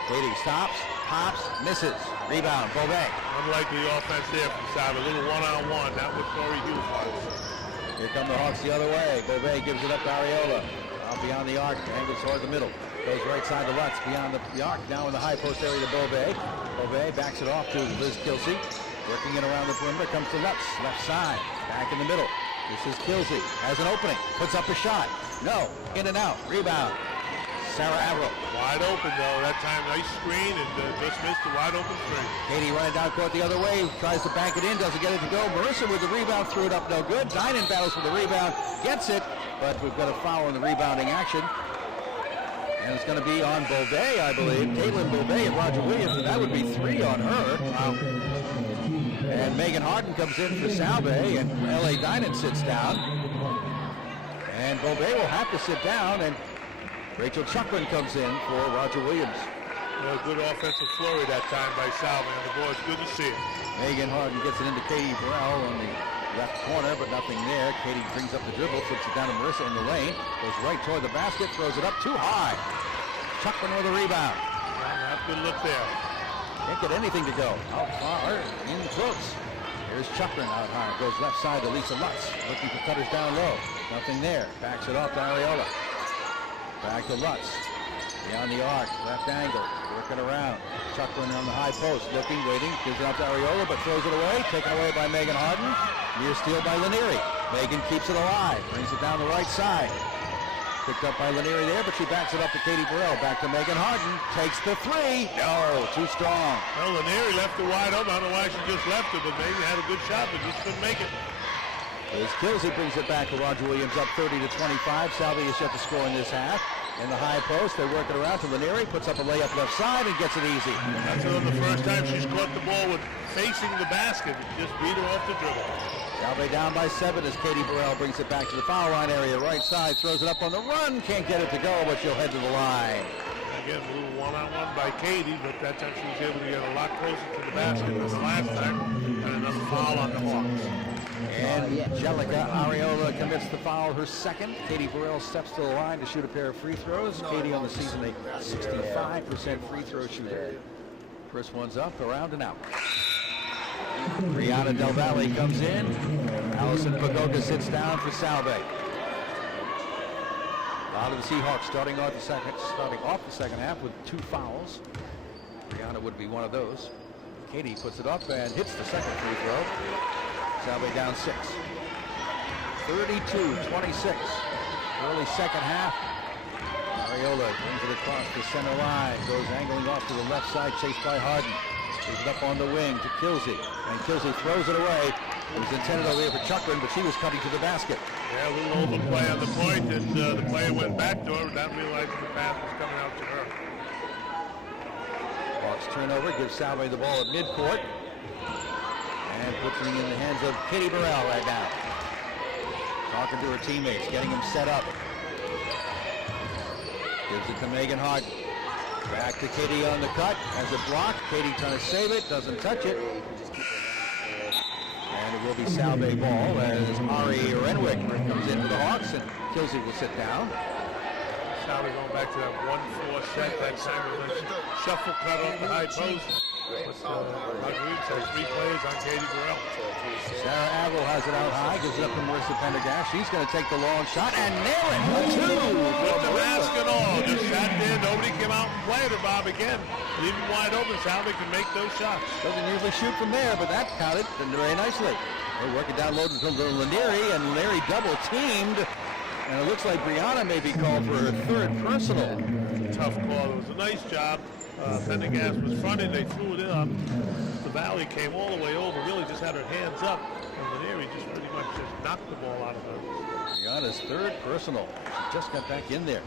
Katie stops, pops, misses. Rebound, Beauvais. Unlikely offense there from Salve. A little one-on-one. That was Corey Hughes was. Here come the Hawks the other way. Beauvais gives it up to Ariola. Out beyond the arc, angles toward the middle. Goes right side to Lutz, beyond the arc, now in the high post area to Beauvais. Beauvais backs it off to Liz Kilsey. Working it around the perimeter, comes to Lutz, left side, back in the middle. This is Kilsey, has an opening, puts up a shot. No, in and out, rebound. Sarah Averill. Wide open though, that time nice screen and just missed the wide open screen. Katie running down court the other way, tries to bank it in, doesn't get it to go. Marissa with the rebound, threw it up, no good. Dinan battles for the rebound, gets it, but we've got a foul in the rebounding action. And it's going to be on Beauvais, I believe. Caitlin Beauvais and Roger Williams, and that would be 3 on her. Wow. And Megan Harden comes in for Salve, and L.A. Dinan sits down. And Beauvais will have to sit down, and Rachel Chuckman comes in for Roger Williams. Good offensive flurry that time by Salve on the boards. Good to see it. Megan Harden gets it into Katie Burrell on the left corner, but nothing there. Katie brings up the dribble, flips it down to Marissa in the lane, goes right toward the basket, throws it up too high. Chuckman with a rebound. Not good look there. Can't get anything to go. Out far, in close. Here's Chuckman out high, goes left side to Lisa Lutz, looking for cutters down low. Nothing there. Backs it off to Ariola. Back to Lutz. Beyond the arc, left angle, working around. Chuckman on the high post, looking, waiting, gives it out to Ariola, but throws it away, taken away by Megan Harden. Near steal by Lanieri. Megan keeps it alive, brings it down the right side. Picked up by Lanieri there, but she backs it up to Katie Burrell. Back to Megan Harden, takes the 3. No, too strong. Well, Lanieri left it wide open. I don't know why she just left it, but maybe had a good shot, but just couldn't make it. Liz Kilsey brings it back to Roger Williams, up 30-25. Salve is yet to score in this half. In the high post, they work it around to Lanieri, puts up a layup left side and gets it easy. That's the first time she's caught the ball with facing the basket. Just beat her off the dribble. Salve down by 7 as Katie Burrell brings it back to the foul line area. Right side, throws it up on the run. Can't get it to go, but she'll head to the line. Again, a little one-on-one by Katie, but that time she was able to get a lot closer to the basket than the last time. And another foul on the Hawks. And Angelica Ariola commits the foul, her second. Katie Burrell steps to the line to shoot a pair of free throws. Katie on the season a 65% free throw shooter. First one's up, around and out. Brianna Del Valle comes in. Allison Pagoga sits down for Salve. A lot of the Seahawks starting off the second half with 2 fouls. Brianna would be one of those. Katie puts it up and hits the second free throw. Salve down 6. 32-26. Early second half. Ariola brings it across the center line. Goes angling off to the left side, chased by Harden. Gives it up on the wing to Kilsey. And Kilsey throws it away. It was intended over here for Chuckman, but she was cutting to the basket. Yeah, a little overplay on the point, and the player went back to her, not realizing the pass was coming out to her. turnover, gives Salve the ball at midcourt. And puts it in the hands of Katie Burrell right now. Talking to her teammates, getting them set up. Gives it to Megan Harden. Back to Katie on the cut. Has it blocked. Katie trying to save it. Doesn't touch it. And it will be Salve ball as Ari Renwick comes in for the Hawks, and Kelsey will sit down. Salve going back to that 1-4 set. That time it was a shuffle cut off the high post. But Marguerite has 3 players on Katie Burrell. Sarah Averill has it out high, gives it up to Marissa Pendergast. She's going to take the long shot and nail it. A 2. With the mask and all, just sat there. Nobody came out and played her, Bob, again. Leave them wide open. Salve can make those shots. Doesn't usually shoot from there, but that counted very nicely. They work it down low to Lanieri, and Larry double teamed. And it looks like Brianna may be called for her 3rd personal. Tough call. It was a nice job. Pendergast was fronting. They threw it in. The Valley came all the way over. Really just had her hands up. And Lanieri just pretty much just knocked the ball out of her. Brianna's 3rd personal. She just got back in there.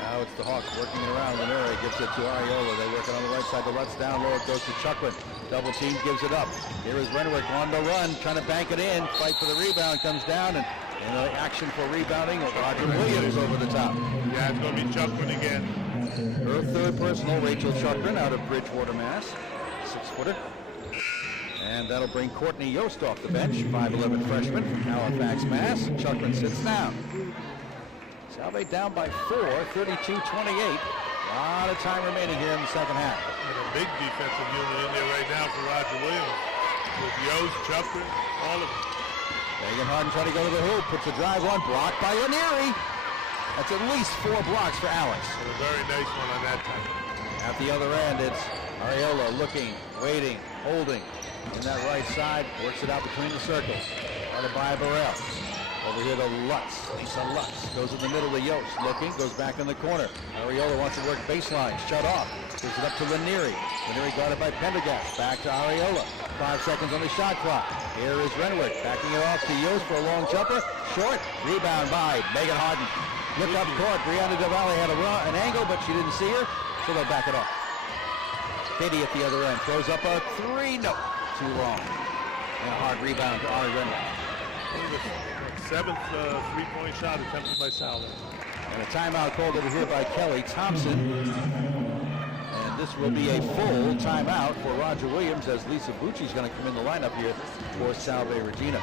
Now it's the Hawks working it around. Lanieri gives it to Ariola. They work it on the right side. The Lutz down low. It goes to Chucklin. Double team gives it up. Here is Renwick on the run, trying to bank it in. Fight for the rebound. Comes down, and action for rebounding. Roger Williams over the top. Yeah, it's going to be Chucklin again. Her 3rd personal, Rachel Chucklin, out of Bridgewater, Mass. 6-footer. And that'll bring Courtney Yost off the bench, 5'11" freshman from Halifax, Mass. Chucklin sits down. Salve down by 4, 32-28. A lot of time remaining here in the second half. And a big defensive unit in there right now for Roger Williams. With Yost, Chucklin, all of them. Megan Harden trying to go to the hoop, puts a drive on, blocked by Lanieri. That's at least 4 blocks for Alex. And a very nice one on that time. At the other end, it's Ariola looking, waiting, holding. In that right side, works it out between the circles. Guarded by Burrell. Over here to Lutz. Lisa Lutz goes in the middle to Yost, looking, goes back in the corner. Ariola wants to work baseline, shut off. Gives it up to Lanieri. Lanieri guarded by Pendergast. Back to Ariola. 5 seconds on the shot clock. Here is Renwick backing it off to Yost for a long jumper. Short. Rebound by Megan Harden. Look up court. Brianna Del Valle had an angle, but she didn't see her, so they'll back it off. Katie at the other end throws up a 3. No, too long. And a hard rebound to Ari Renwick. 7th 3-point shot attempted by Salve. And a timeout called over here by Kelly Thompson. And this will be a full timeout for Roger Williams as Lisa Bucci is going to come in the lineup here for Salve Regina.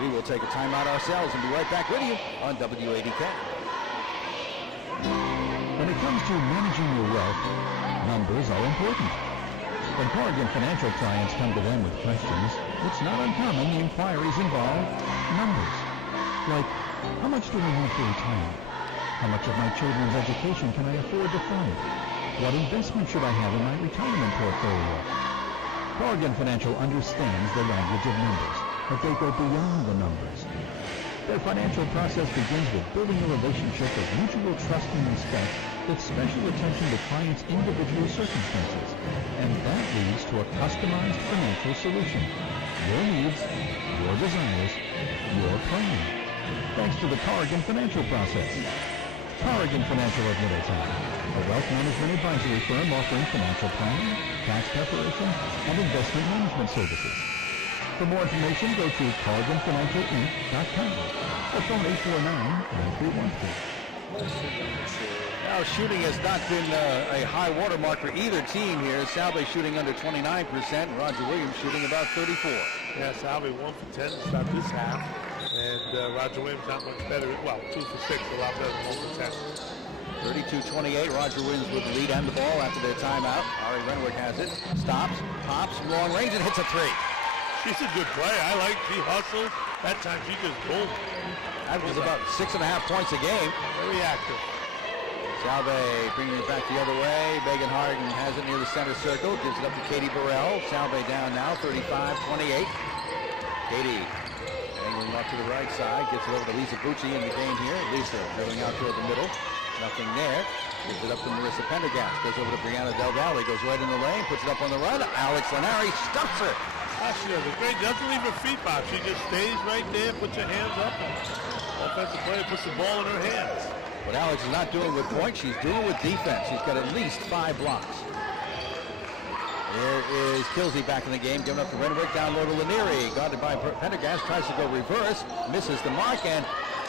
We will take a timeout ourselves and be right back with you on WADK. When it comes to managing your wealth, numbers are important. When Corrigan financial clients come to them with questions, it's not uncommon the inquiries involve numbers. Like, how much do I want for retirement? How much of my children's education can I afford to fund? What investment should I have in my retirement portfolio? Corrigan Financial understands the language of numbers, but they go beyond the numbers. Their financial process begins with building a relationship of mutual trust and respect with special attention to clients' individual circumstances, and that leads to a customized financial solution. Your needs, your desires, your plan. Thanks to the Corrigan Financial process. Corrigan Financial of Middletown, a wealth management advisory firm offering financial planning, tax preparation, and investment management services. For more information, go to CorriganFinancialInc.com or phone 849-9313. Now shooting has not been a high watermark for either team here. Salve shooting under 29%, Roger Williams shooting about 34%. Yeah, Salve 1 for 10 to start this half. And Roger Williams not much better. Well, 2 for 6, a lot better than 1 for 10. 32-28, Roger Williams with the lead and the ball after their timeout. Ari Renwick has it, stops, pops, long range, and hits a 3. She's a good player. I like, she hustles. That time she just bowled. That was about 6.5 points a game. Very active. Salve bringing it back the other way. Megan Harden has it near the center circle. Gives it up to Katie Burrell. Salve down now, 35-28. Katie angling off to the right side. Gets it over to Lisa Bucci in the game here. Lisa drilling out toward the middle. Nothing there. Gives it up to Marissa Pendergast. Goes over to Brianna Del Valle. Goes right in the lane. Puts it up on the run. Alex Lanieri stuffs her. She does a great, doesn't leave her feet back. She just stays right there, puts her hands up. Offensive player puts the ball in her hands. What Alex is not doing with points, she's doing with defense. She's got at least 5 blocks. There is Kilsey back in the game, giving up to Renwick, down low to Lanieri. Guarded by Pendergast, tries to go reverse, misses the mark, and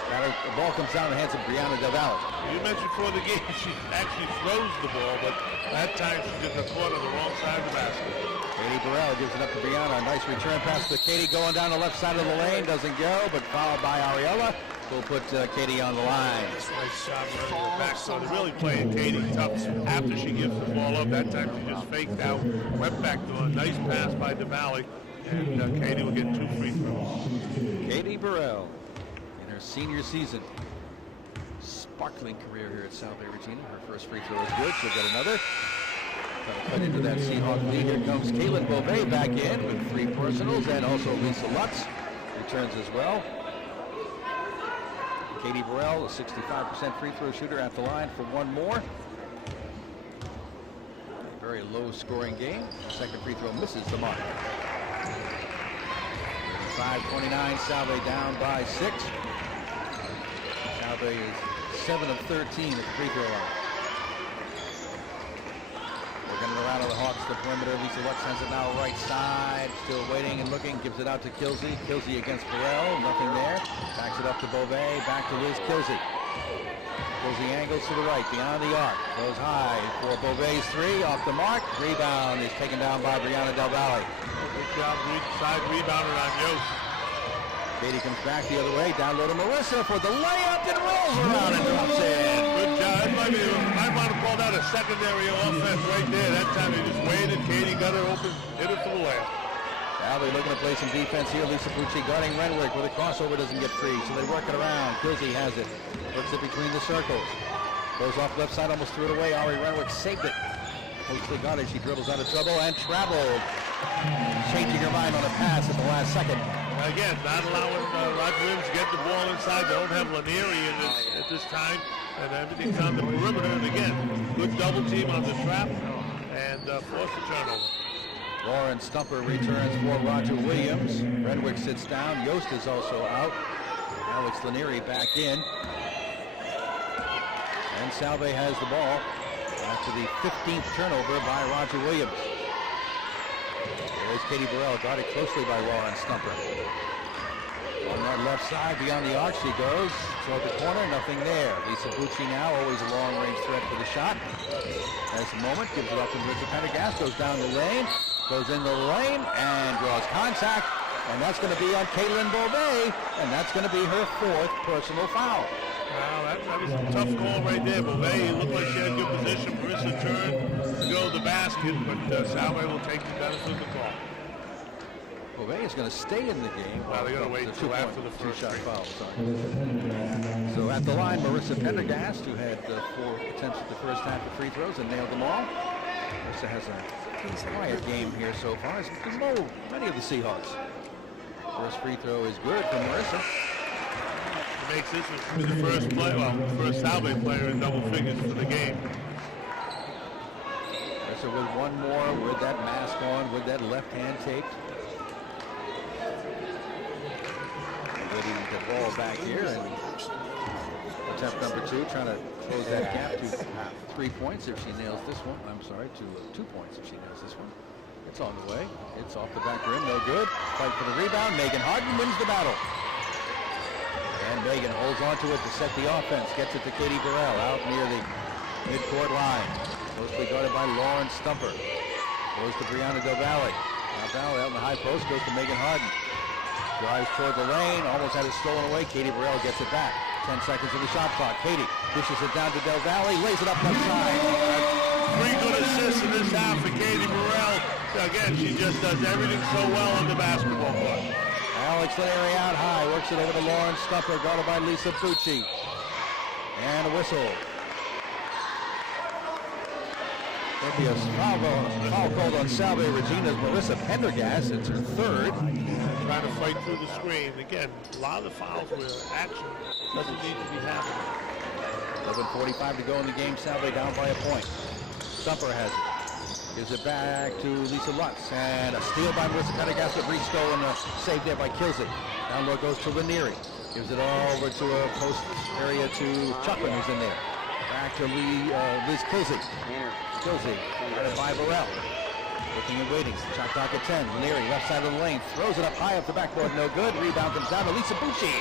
the ball comes down in the hands of Brianna Del Valle. You mentioned before the game she actually throws the ball, but that time she just got caught on the wrong side of the basket. Katie Burrell gives it up to Brianna. Nice return pass to Katie going down the left side of the lane. Doesn't go, but fouled by Ariella. We'll put Katie on the line. Nice shot running to the back. So they're really playing Katie tough after she gives the ball up. That time she just faked out, went back to a nice pass by DeValley, and Katie will get 2 free throws. Katie Burrell in her senior season. Sparkling career here at Salve, Regina. Her first free throw is good. She'll get another. Cut into that Seahawk lead. Here comes Caitlin Beauvais back in with 3 personals, and also Lisa Lutz returns as well. Katie Burrell, a 65% free throw shooter at the line for 1 more. A very low scoring game. Second free throw misses the mark. 35-29, Salve down by 6. Salve is 7 of 13 at the free throw line. Working around on the Hawks, the perimeter. Lisa Lutz sends it now right side. Still waiting and looking. Gives it out to Kilsey. Kilsey against Burrell. Nothing there. Backs it up to Beauvais. Back to Liz Kilsey. Kilsey angles to the right. Beyond the arc. Goes high for Beauvais' 3. Off the mark. Rebound is taken down by Brianna Del Valle. Good job. Side rebounder on Yost. Katie comes back the other way. Down low to Marissa for the layup. And rolls around and drops in. Good job. I might have called out a secondary offense right there. That time they just waited. Katie got her open. Hit it for the layup. Now they're looking to play some defense here. Lisa Pucci guarding Renwick with a crossover. Doesn't get free. So they work it around. Kilsey has it. Puts it between the circles. Goes off left side. Almost threw it away. Ari Renwick saved it. Closely got it. She dribbles out of trouble and traveled. Changing her mind on a pass at the last second. Again, not allowing Roger Williams to get the ball inside. They don't have Lanieri at this time, and everything's on the perimeter. And again, good double team on the trap, and force the turnover. Lauren Stumper returns for Roger Williams. Renwick sits down. Yost is also out. Alex Lanieri back in. And Salve has the ball after the 15th turnover by Roger Williams. There's Katie Burrell, guarded closely by Lauren Stumper. On that left side, beyond the arc she goes. Toward the corner, nothing there. Lisa Bucci now, always a long-range threat for the shot. Has a moment, gives it up to Marissa Pendergast, goes down the lane, goes in the lane, and draws contact. And that's going to be on Caitlin Beauvais, and that's going to be her 4th personal foul. Wow, that was a tough call right there. Beauvais looked like she had good position. Marissa turned to go to the basket, but Salve will take the benefit of the call. Beauvais is going to stay in the game. Well, they're going to wait until after the first shot foul. So at the line, Marissa Pendergast, who had 4 attempts at the first half of free throws and nailed them all. Marissa has a quiet game here so far. As many of the Seahawks. First free throw is good for Marissa. Makes this the first play, first Salve player in double figures for the game. So with one more, with that mask on, with that left hand taped. Ready to get the ball back here, and attempt number 2, trying to close that gap to 3 points if she nails this one. I'm sorry, to 2 points if she nails this one. It's on the way. It's off the back rim, no good. Fight for the rebound. Megan Harden wins the battle. And Megan holds on to it to set the offense. Gets it to Katie Burrell out near the midcourt line. Mostly guarded by Lauren Stumper. Goes to Brianna Del Valle. Del Valle out in the high post. Goes to Megan Harden. Drives toward the lane. Almost had it stolen away. Katie Burrell gets it back. 10 seconds of the shot clock. Katie dishes it down to Del Valle. Lays it up left side. 3 good assists in this half for Katie Burrell. Again, she just does everything so well on the basketball court. Alex Lanieri out high, works it over to Lauren Stumper, guarded by Lisa Pucci. And a whistle. There'll be a foul called on Salve Regina's Marissa Pendergast. It's her 3rd. Trying to fight through the screen. Again, a lot of the fouls where action doesn't need to be happening. 11:45 to go in the game. Salve down by a point. Stumper has it. Gives it back to Lisa Lutz, and a steal by Marissa Pendergast, but restolen, saved there by Kilsey. Down low goes to Lanieri. Gives it all over to a post area to Chucklin, who's in there. Back to Liz Kilsey. Kilsey, guarded by Burrell. Looking and waiting. Shot clock at 10. Lanieri, left side of the lane. Throws it up high up the backboard. No good. Rebound comes down to Lisa Bucci.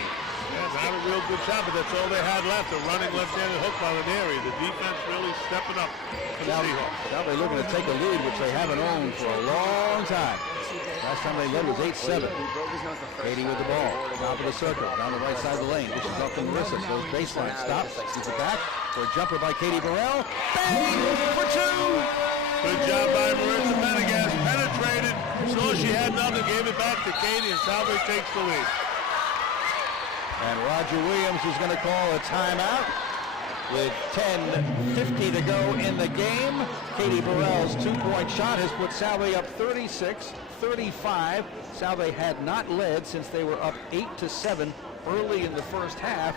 Yeah, not a real good shot, but that's all they had left. A running left-handed hook by Lanieri. The defense really stepping up for the Seahawks. Now they're looking to take a lead, which they haven't owned for a long time. Last time they led was 8-7. Katie with the ball. Top of the circle. Down the right side of the lane. This is up to Marissa. Goes baseline. Stops. Sees it back. For a jumper by Katie Burrell. Bang! For two! Good job by Marissa Pendergast. Penetrated. Saw she had nothing. Gave it back to Katie, and Salve takes the lead. And Roger Williams is going to call a timeout with 10:50 to go in the game. Katie Burrell's two-point shot has put Salve up 36-35. Salve had not led since they were up 8-7 early in the first half.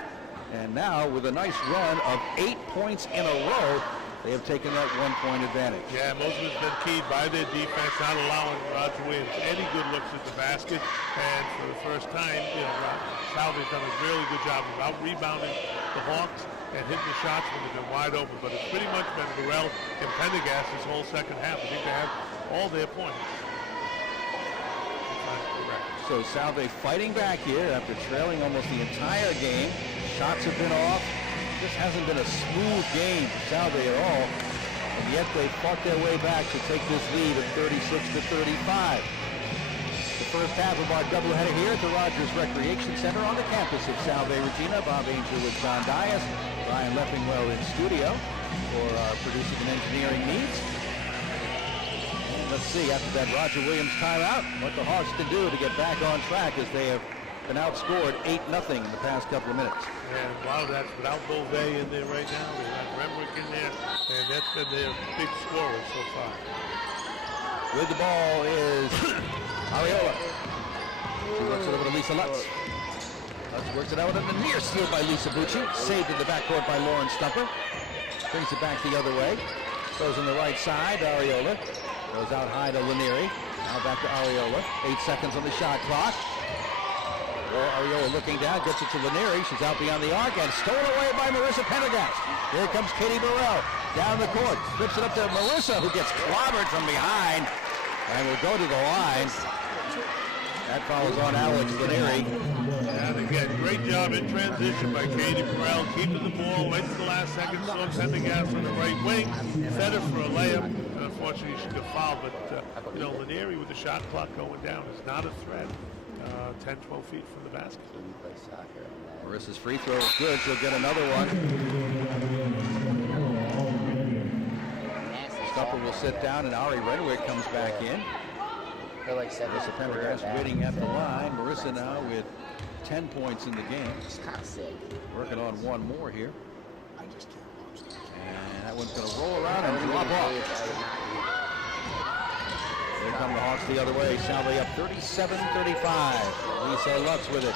And now with a nice run of 8 points in a row, they have taken that one-point advantage. Yeah, most of it's been keyed by their defense, not allowing Roger Williams any good looks at the basket. And for the first time, Salve's done a really good job of out-rebounding the Hawks and hitting the shots when they've been wide open. But it's pretty much been Burrell and Pendergast this whole second half. I think they have all their points. So Salve fighting back here after trailing almost the entire game. Shots have been off. This hasn't been a smooth game for Salve at all, and yet they fought their way back to take this lead of 36-35. The first half of our doubleheader here at the Rogers Recreation Center on the campus of Salve, Regina. Bob Angel with John Dias, Brian Leffingwell in studio for our producing and engineering needs. And let's see, after that Roger Williams timeout, what the Hawks can do to get back on track as they have been outscored 8-0 in the past couple of minutes. And a lot of that's without Beauvais in there right now. They have Renwick in there, and that's been their big scorer so far. With the ball is Ariola. She works it over to Lisa Lutz. Lutz works it out with a near steal by Lisa Bucci. Saved in the backcourt by Lauren Stumper. Brings it back the other way. Goes on the right side, Ariola. Goes out high to Lanieri. Now back to Ariola. 8 seconds on the shot clock. Ariola looking down, gets it to Lanieri. She's out beyond the arc and stolen away by Marissa Pendergast. Here comes Katie Burrell down the court. Flips it up to Marissa, who gets clobbered from behind and will go to the line. That follows on Alex Lanieri. And again, great job in transition by Katie Burrell, keeping the ball, wait till the last second, saw Pendergast on the right wing, fed her for a layup, and unfortunately she got fouled, but Lanieri with the shot clock going down is not a threat. 10, 12 feet from the basket. Marissa's free throw is good. She'll get another one. Stupper will sit down, and Ari Renwick comes back in. Marissa Pendergast waiting at the line. Marissa now with 10 points in the game. Working on one more here. And that one's going to roll around and drop off. Here come the Hawks the other way. Salve up 37-35. Lisa Lutz with it.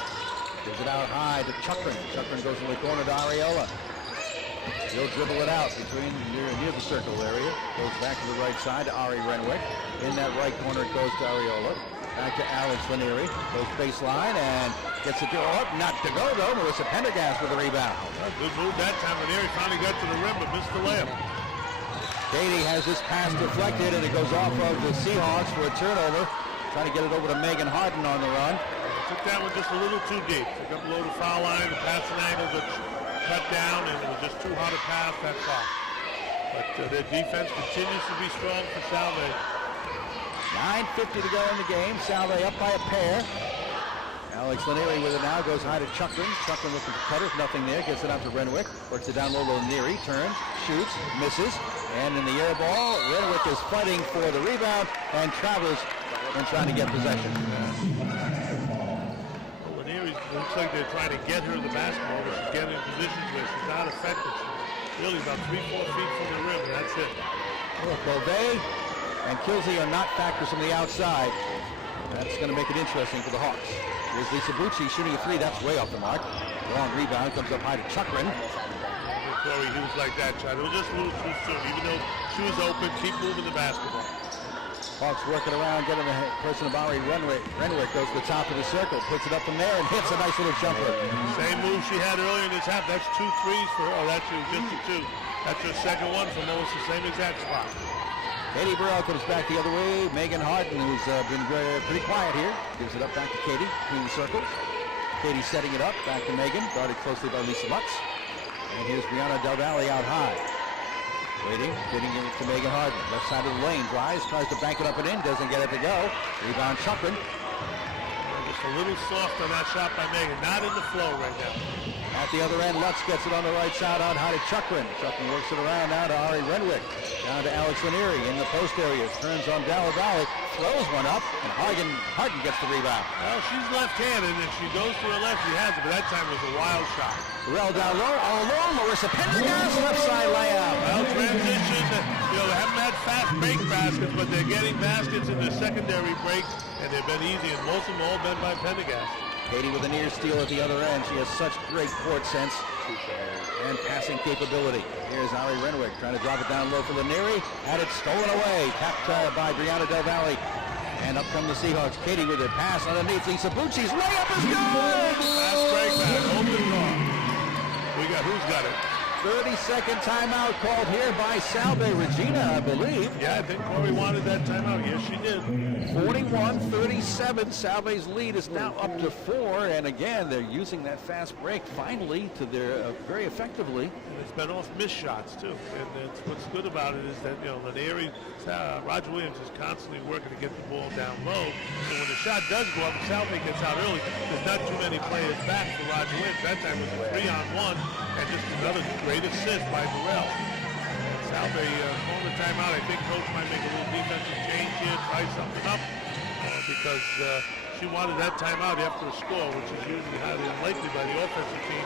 Gives it out high to Chukrin. Chukrin goes in the corner to Ariola. He'll dribble it out between near the circle area. Goes back to the right side to Ari Renwick. In that right corner it goes to Ariola. Back to Alex Lanieri. Goes baseline and gets it to not to go though. Marissa Pendergast with the rebound. Good move that time. Lanieri finally got to the rim but missed the layup. Katie has this pass deflected, and it goes off of the Seahawks for a turnover. Trying to get it over to Megan Harden on the run. Took that one just a little too deep. Took up below the foul line. The passing angle got cut down, and it was just too hard to pass that far. But their defense continues to be strong for Salve. 9:50 to go in the game. Salve up by a pair. Alex Lanieri with it now. Goes high to Chukrin. Chukrin looking for cutters. Nothing there. Gets it out to Renwick. Works it down low to Lanieri. Turns. Shoots. Misses. And in the air ball, Renwick is fighting for the rebound and travels and trying to get possession. Well, Lanieri looks like they're trying to get her the basketball, but she's getting in positions where she's not effective. She's really about 3-4 feet from the rim, and that's it. Beauvais and Kilsey are not factors from the outside. That's going to make it interesting for the Hawks. Here's Lisa Bucci shooting a three. That's way off the mark. Long rebound. Comes up high to Chukrin. Corey Hughes like that shot. It was just a little too soon. Even though she was open, keep moving the basketball. Hawks working around, getting the person of Ari Renwick. Renwick goes to the top of the circle, puts it up from there, and hits a nice little jumper. Same move she had earlier in this half. That's 2 threes for her. Oh, that's just a 2. That's her second one from almost the same exact spot. Katie Burrell comes back the other way. Megan Harden, who's been pretty quiet here, gives it up back to Katie between the circles. Katie setting it up, back to Megan, guarded closely by Lisa Lutz. And here's Brianna Del Valle out high. Waiting, getting it to Megan Harden. Left side of the lane, drives, tries to bank it up and in, doesn't get it to go. Rebound Chukrin. Just a little soft on that shot by Megan, not in the flow right now. At the other end, Lutz gets it on the right side out high to Chukrin. Chukrin works it around now to Ari Renwick. Down to Alex Lanieri in the post area. Turns on Del Valle, throws one up, and Harden gets the rebound. Well, she's left-handed, and she goes to her left, she has it, but that time was a wild shot. Burrell down low, all alone. Marissa Pendergast, left side layup. Well, transition, they haven't had fast break baskets, but they're getting baskets in their secondary breaks, and they've been easy, and most of them all been by Pendergast. Katie with a near steal at the other end. She has such great court sense and passing capability. Here's Ari Renwick trying to drop it down low for Lanieri. Had it stolen away. Tapped by Brianna Del Valle. And up come the Seahawks. Katie with a pass underneath. Lisa Bucci's layup is good! Fast break back. Open goal. Who's got it? 30-second timeout called here by Salve. Regina, I believe. Yeah, I think Corey wanted that timeout. Yes, she did. 41-37. Salve's lead is now up to 4. And again, they're using that fast break finally to their very effectively. And it's been off missed shots, too. And what's good about it is that, Lanieri, Roger Williams is constantly working to get the ball down low. So when the shot does go up, Salve gets out early. There's not too many players back for Roger Williams. That time it was a 3-on-1 and just another great assist by Burrell. Salve calling the timeout. I think Coach might make a little defensive change here, try something up, because she wanted that timeout after a score, which is usually highly unlikely by the offensive team,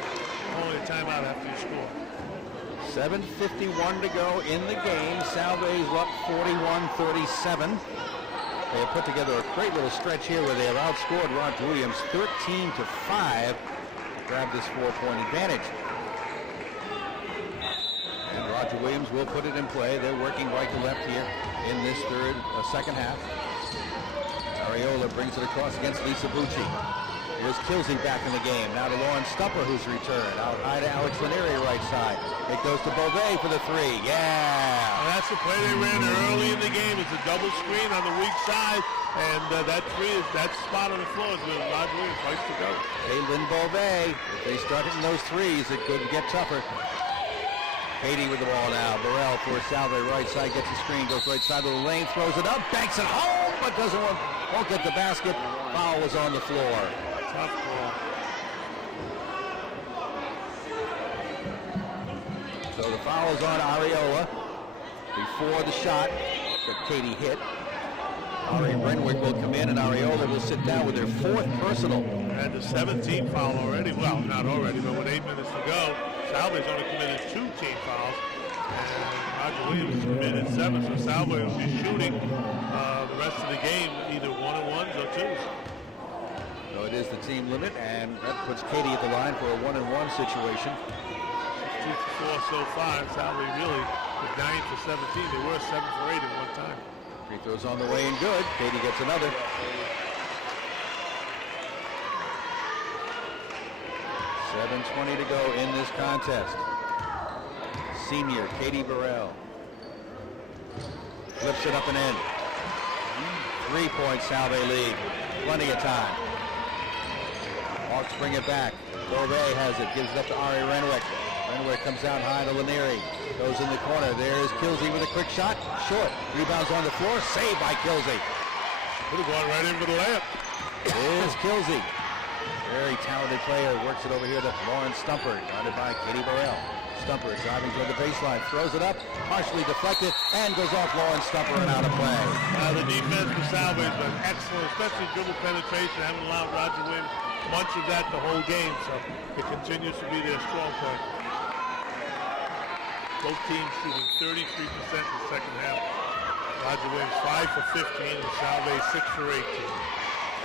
calling a timeout after you score. 7:51 to go in the game. Salve's up 41-37. They have put together a great little stretch here where they have outscored Roger Williams 13-5. Grab this 4-point advantage. And Roger Williams will put it in play. They're working right to left here in this second half. Ariola brings it across against Lisa Bucci. Here's Kilsey back in the game. Now to Lauren Stupper, who's returned. Out high to Alex Lanieri, right side. It goes to Beauvais for the 3. Yeah! And that's the play they ran early in the game. It's a double screen on the weak side. And that 3 is that spot on the floor is where Roger Williams likes to go. Caitlin Beauvais. If they start hitting those threes, it could get tougher. Katie with the ball now. Burrell for Salve, right side, gets the screen, goes right side of the lane, throws it up, banks it home, but won't get the basket. Foul was on the floor. Tough ball. So the foul is on Ariola before the shot that Katie hit. Ari Renwick will come in, and Ariola will sit down with their 4th personal. And the 17th foul already. Well, not already, but with 8 minutes to go, Salve's only committed 2 team fouls. And Roger Williams committed 7, so Salve will be shooting the rest of the game, either 1-on-1s or 2s. So it is the team limit, and that puts Katie at the line for a 1-on-1 situation. 2 for 4 so far, and Salve really was 9 for 17. They were 7 for 8 at one time. Free throws on the way and good. Katie gets another. 7:20 to go in this contest. Senior Katie Burrell flips it up and in. 3-point Salve lead. Plenty of time. Hawks bring it back. Beauvais has it. Gives it up to Ari Renwick. Renwick comes out high to Lanieri. Goes in the corner. There's Kilsey with a quick shot. Short. Rebounds on the floor. Saved by Kilsey. Could have gone right in for the layup. Here's Kilsey. Very talented player. Works it over here to Lauren Stumper. Guarded by Katie Burrell. Stumper driving toward the baseline. Throws it up. Partially deflected. And goes off Lauren Stumper and out of play. The defense for Salve has been excellent, especially dribble penetration. Haven't allowed Roger Williams much of that the whole game. So it continues to be their strong point. Both teams shooting 33% in the second half. Roger Williams 5 for 15 and Salve 6 for 18.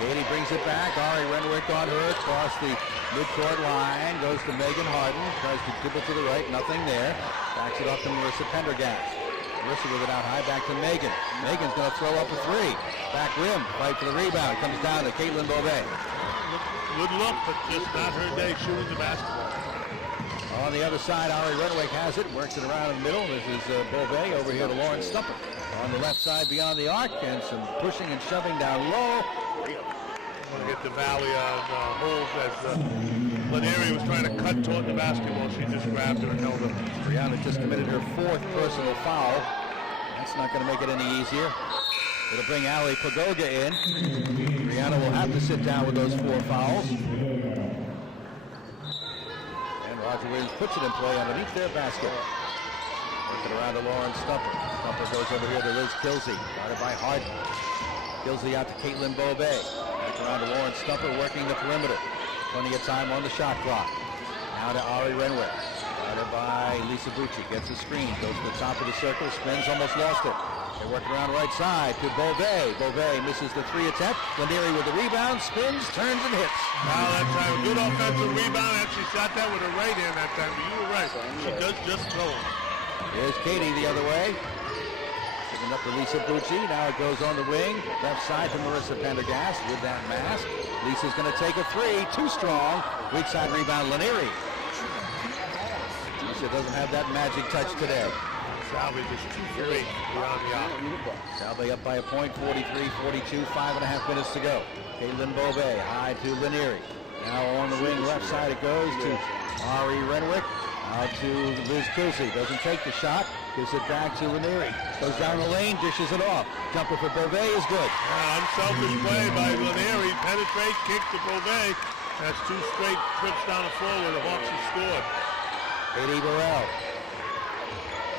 Katie brings it back. Ari Renwick on her across the midcourt line. Goes to Megan Harden. Tries to dribble to the right. Nothing there. Backs it off to Marissa Pendergast. Marissa with it out high. Back to Megan. Megan's going to throw up a 3. Back rim. Fight for the rebound. Comes down to Caitlin Beauvais. Good look, but just not her day shooting the basketball. On the other side, Ari Renwick has it, works it around in the middle. This is Beauvais over here to Lawrence Stumper. On the left side beyond the arc, and some pushing and shoving down low. Want to get the Valley on hold as Lanieri was trying to cut toward the basketball. She just grabbed her and held her. Brianna just committed her 4th personal foul. That's not going to make it any easier. It'll bring Ali Pagoga in. Brianna will have to sit down with those 4 fouls. And Roger Williams puts it in play underneath their basket. Working around to Lawrence Stumper. Stumper goes over here to Liz Kilsey. Guarded by Harden. Kilsey out to Caitlin Beauvais. Back around to Lawrence Stumper working the perimeter. Plenty of time on the shot clock. Now to Ari Renwick. Guarded by Lisa Bucci. Gets a screen. Goes to the top of the circle. Spins. Almost lost it. They work around right side to Beauvais. Beauvais misses the 3 attempt. Lanieri with the rebound. Spins, turns, and hits. Wow, that time. Good offensive rebound. Actually shot that with her right hand that time. But you were right. She does just throw it. Here's Katie the other way. Picking up to Lisa Bucci. Now it goes on the wing. Left side to Marissa Pendergast with that mask. Lisa's going to take a 3. Too strong. Weak side rebound, Lanieri. Lisa doesn't have that magic touch today. Salve just 2 for 8 beyond the arc. Salve up by a point, 43-42, 5.5 minutes to go. Caitlin Beauvais high to Lanieri. Now on the wing left side it goes to Ari Renwick. Out to Liz Kilsey. Doesn't take the shot. Gives it back to Lanieri. Goes down the lane, dishes it off. Jumper for Beauvais is good. Unselfish play by Lanieri. Penetrate, kick to Beauvais. That's 2 straight trips down the floor where the Hawks have scored. Katie Burrell.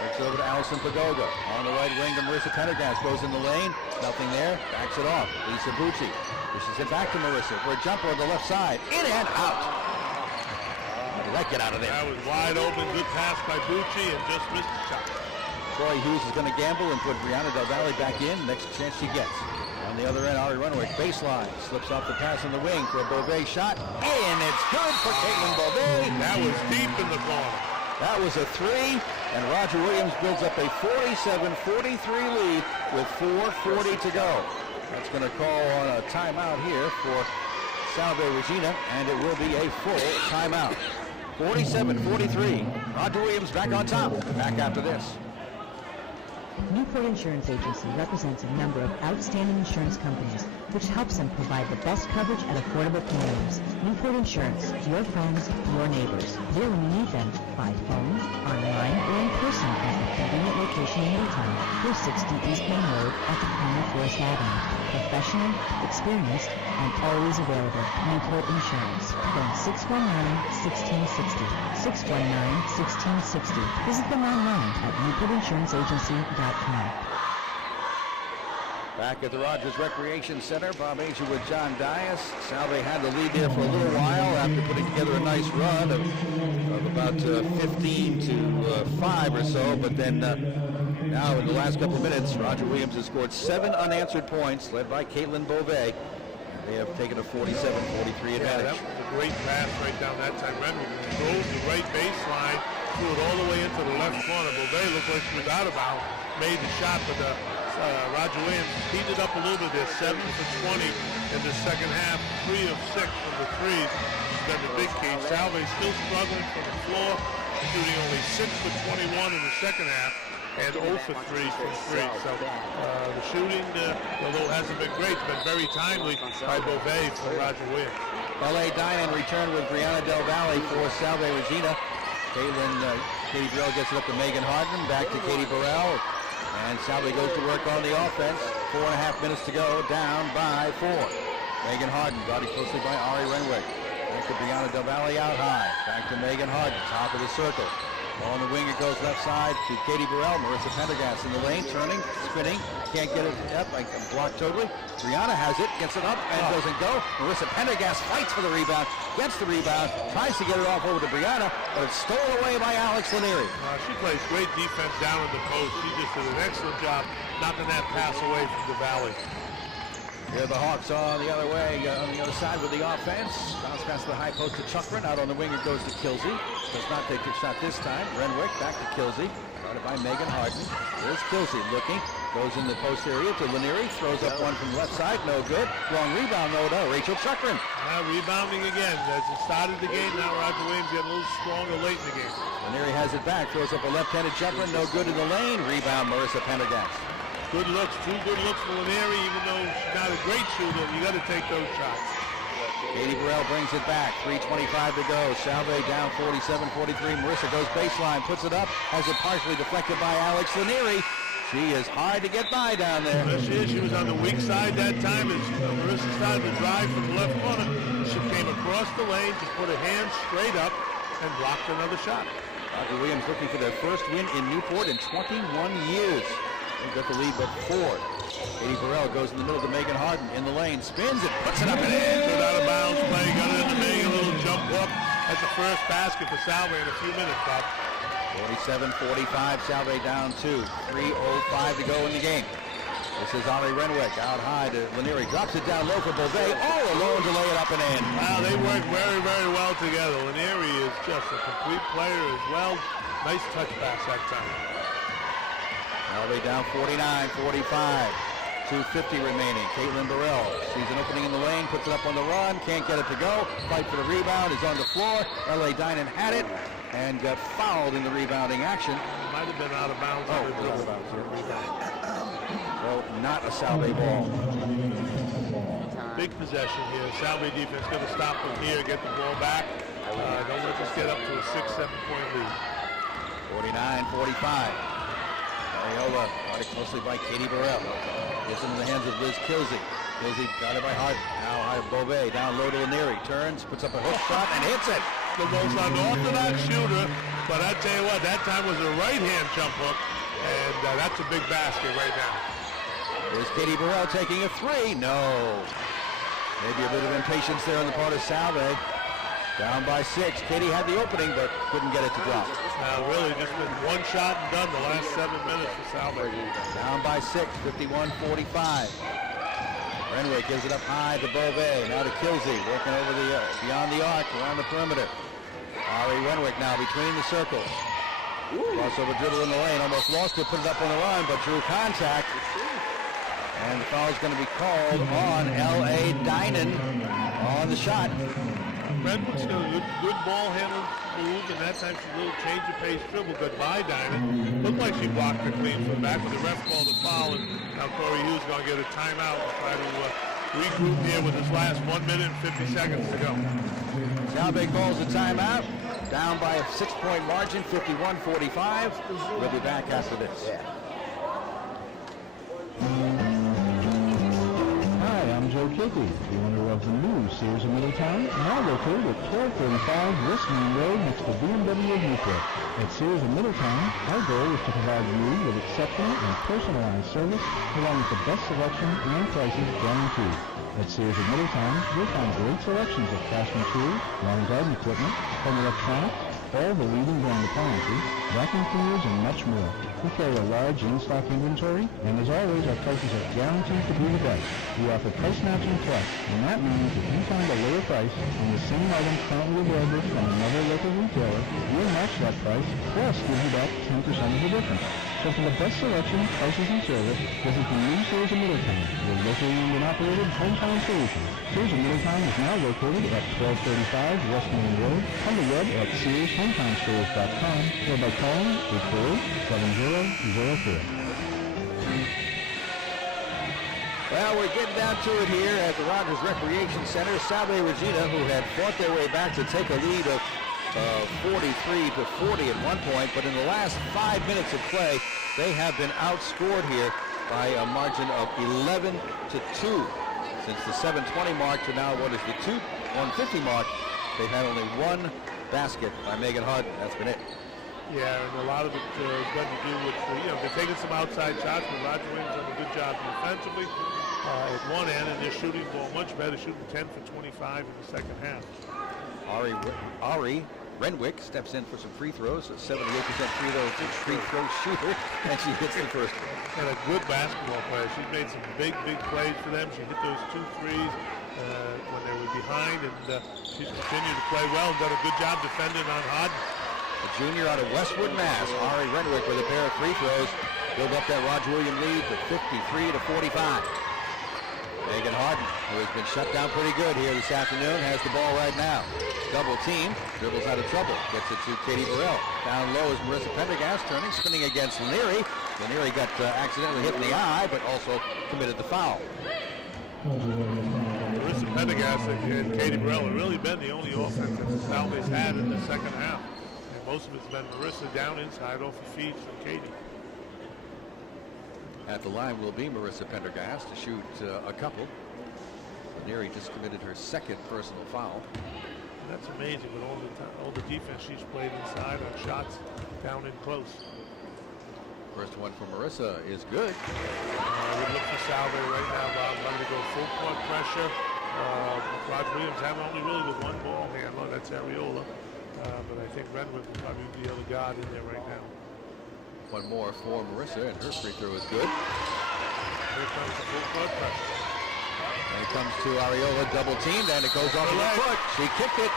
Works over to Allison Pagoga. On the right wing to Marissa Pendergast. Goes in the lane. Nothing there. Backs it off. Lisa Bucci. Dishes it back to Marissa for a jumper on the left side. In and out. How did that get out of there? That was wide open. Good pass by Bucci and just missed the shot. Troy Hughes is going to gamble and put Brianna Del Valle back in. Next chance she gets. On the other end, Ari Renwick, baseline. Slips off the pass in the wing for a Beauvais shot. And it's good for Caitlin Beauvais. That was deep in the corner. That was a 3, and Roger Williams builds up a 47-43 lead with 4:40 to go. That's going to call on a timeout here for Salve Regina, and it will be a full timeout. 47-43. Roger Williams back on top. Back after this. Newport Insurance Agency represents a number of outstanding insurance companies, which helps them provide the best coverage at affordable premiums. Newport Insurance, your friends, your neighbors. Here when you need them, by phone, online, or in person at a convenient location in Middletown, 460 East Main Road at the corner of Forest Avenue. Professional, experienced, and always available. Newport Insurance. Phone 619-1660. 619-1660. Visit them online at newportinsuranceagency.com. Back at the Rogers Recreation Center, Bob Angel with John Dias. Salve had the lead there for a little while after putting together a nice run of about 15 to 5 or so, but then now in the last couple of minutes, Roger Williams has scored 7 unanswered points, led by Caitlin Beauvais. They have taken a 47-43 advantage. Yeah, that was a great pass right down that time. Renwick drove the right baseline, threw it all the way into the left corner. Beauvais looked like she was out of bounds, made the shot, but Roger Williams heated up a little bit there. 7 for 20 in the second half, 3 of 6 from the threes. He's been the big key. Salve still struggling from the floor, shooting only 6 for 21 in the second half, and 0 for 3 from 3. So the shooting, although it hasn't been great, it's been very timely by Beauvais for Roger Williams. L.A. Dinan return with Brianna Del Valle for Salve Regina. Katie Burrell gets it up to Megan Harden, back to Katie Burrell. And Salve goes to work on the offense. 4.5 minutes to go, down by 4. Megan Harden, guarded closely by Ari Renwick. Back to Brianna Del Valle out high. Back to Megan Harden, top of the circle. On the wing it goes left side to Katie Burrell. Marissa Pendergast in the lane, turning, spinning. Can't get it up, blocked totally. Brianna has it, gets it up, and doesn't go. Marissa Pendergast fights for the rebound, gets the rebound, tries to get it off over to Brianna, but it's stolen away by Alex Lanieri. She plays great defense down in the post. She just did an excellent job knocking that pass away from the Valley. Here the Hawks on the other way, on the other side with the offense. Bounce pass to the high post to Chuckran. Out on the wing it goes to Kilsey. Does not take the shot this time. Renwick back to Kilsey. Guarded by Megan Harden. There's Kilsey looking. Goes in the post area to Lanieri, throws up one from the left side, no good. Long rebound, no. Rachel Chuckrin. Now rebounding again. As it started the game, now Roger Williams getting a little stronger late in the game. Lanieri has it back, throws up a left-handed jumper, no good in the lane. Rebound, Marissa Pendergast. Good looks, 2 good looks for Lanieri, even though she's not a great shooter. You got to take those shots. Katie Burrell brings it back, 3:25 to go. Salve down 47-43. Marissa goes baseline, puts it up, has it partially deflected by Alex Lanieri. She is hard to get by down there. Yes, she is. She was on the weak side that time, and Marissa started to drive from the left corner. She came across the lane to put her hands straight up and blocked another shot. Roger Williams looking for their first win in Newport in 21 years. They got the lead, but 4. Katie Burrell goes in the middle to Megan Harden in the lane, spins it, puts it up and in. Good out of bounds play, got it in the main, a little jump hook. That's the first basket for Salve in a few minutes, Bob. 47-45, Salve down 2. 3:05 to go in the game. This is Ari Renwick out high to Lanieri. Drops it down low for Beauvais. All alone to lay it up and in. Wow, they work very, very well together. Lanieri is just a complete player as well. Nice touch pass that time. Salve down 49-45. 2:50 remaining. Caitlin Burrell sees an opening in the lane, puts it up on the run, can't get it to go. Fight for the rebound, is on the floor. L.A. Dinan had it and got fouled in the rebounding action. Might have been out of bounds. Out of bounds. Well, not a Salve ball. Big possession here. Salve defense going to stop from here, get the ball back. Don't let this get up to a 6-7 point lead. 49-45. Mariola guarded closely by Katie Burrell. Gets into the hands of Liz Kilsey. Kilsey got it by Hart. Now high Beauvais down low to Lanieri. Turns, puts up a hook shot and hits it. The most unorthodox shooter, but I tell you what, that time was a right-hand jump hook, and that's a big basket right now. Here's Katie Burrell taking a 3. No. Maybe a bit of impatience there on the part of Salve. Down by 6. Katie had the opening, but couldn't get it to drop. Now really just been one shot and done the last 7 minutes for Salve. Down by 6, 51-45. Renwick gives it up high to Beauvais. Now to Kilsey, working over the beyond the arc, around the perimeter. Ari Renwick now between the circles. Crossover dribble in the lane, almost lost it, put it up on the run, but drew contact. And the foul is going to be called on L.A. Dinan on the shot. Renwick's got a good ball handling move, and that time she's a little change of pace dribble. Goodbye, Dinan. Looked like she blocked her clean from back, but the ref called a foul, and now Corey Hughes is going to get a timeout and try to regroup here with his last 1 minute and 50 seconds to go. Salve calls a timeout. Down by a 6-point margin, 51-45. We'll be back after this. Hi, I'm Joe Kickey, the owner of the new Sears of Middletown, now located at 1235 West Main Road next to BMW of Newport. At Sears of Middletown, our goal is to provide you with exceptional and personalized service along with the best selection and prices guaranteed. At Sears of Middletown, you'll find great selections of craftsman tools, lawn and garden equipment, home electronics, all the leading brand appliances, vacuum cleaners, and much more. We carry a large in-stock inventory, and as always, our prices are guaranteed to be the best. We offer price matching plus, and that means if you find a lower price on the same item currently available from another local retailer, we'll match that price, plus give you back 10% of the difference. So for the best selection, prices, and service, visit the new Sears of Middletown, your locally owned and operated hometown solution. Sears of Middletown is now located at 1235 West Main Road, on the web at SearsHometownStores.com, or by calling 848-7004. Well, we're getting down to it here at the Rogers Recreation Center. Salve Regina, who had fought their way back to take a lead of 43-40 at one point, but in the last 5 minutes of play, they have been outscored here by a margin of 11-2. Since the 7:20 mark to now, what is the 1:50 mark, they've had only one basket by Megan Harden. That's been it. Yeah, and a lot of it has got to do with, they're taking some outside shots, but Roger Williams done a good job defensively at one end, and they're shooting the ball much better, shooting 10 for 25 in the second half. Ari Renwick steps in for some free throws, a 78% free throw shooter, and she hits the first one. And a good basketball player. She's made some big plays for them. She hit those 2 threes when they were behind, and she's continued to play well and done a good job defending on Harden. A junior out of Westwood, Mass. Ari Renwick with a pair of free throws. build up that Roger Williams lead to 53 to 45. Megan Harden, who has been shut down pretty good here this afternoon, has the ball right now. Double team, dribbles out of trouble, gets it to Katie Burrell. Down low is Marissa Pendergast, turning, spinning against Lanieri. Lanieri got accidentally hit in the eye, but also committed the foul. Marissa Pendergast and Katie Burrell have really been the only offense that Salve's had in the second half. And most of it's been Marissa down inside off the feet from Katie. At the line will be Marissa Pendergast to shoot a couple. Lanieri just committed her second personal foul. And that's amazing with all the defense she's played inside on shots down and close. First one for Marissa is good. We look for Salve right now, Bob. Wanting to go full court pressure. Roger Williams having only really with one ball handler, that's Ariola. But I think Renwick will probably be the other guard in there right now. One more for Marissa, and her free throw is good. Here comes the full court pressure. And it comes to Ariola, double teamed, and it goes off the foot. She kicked it.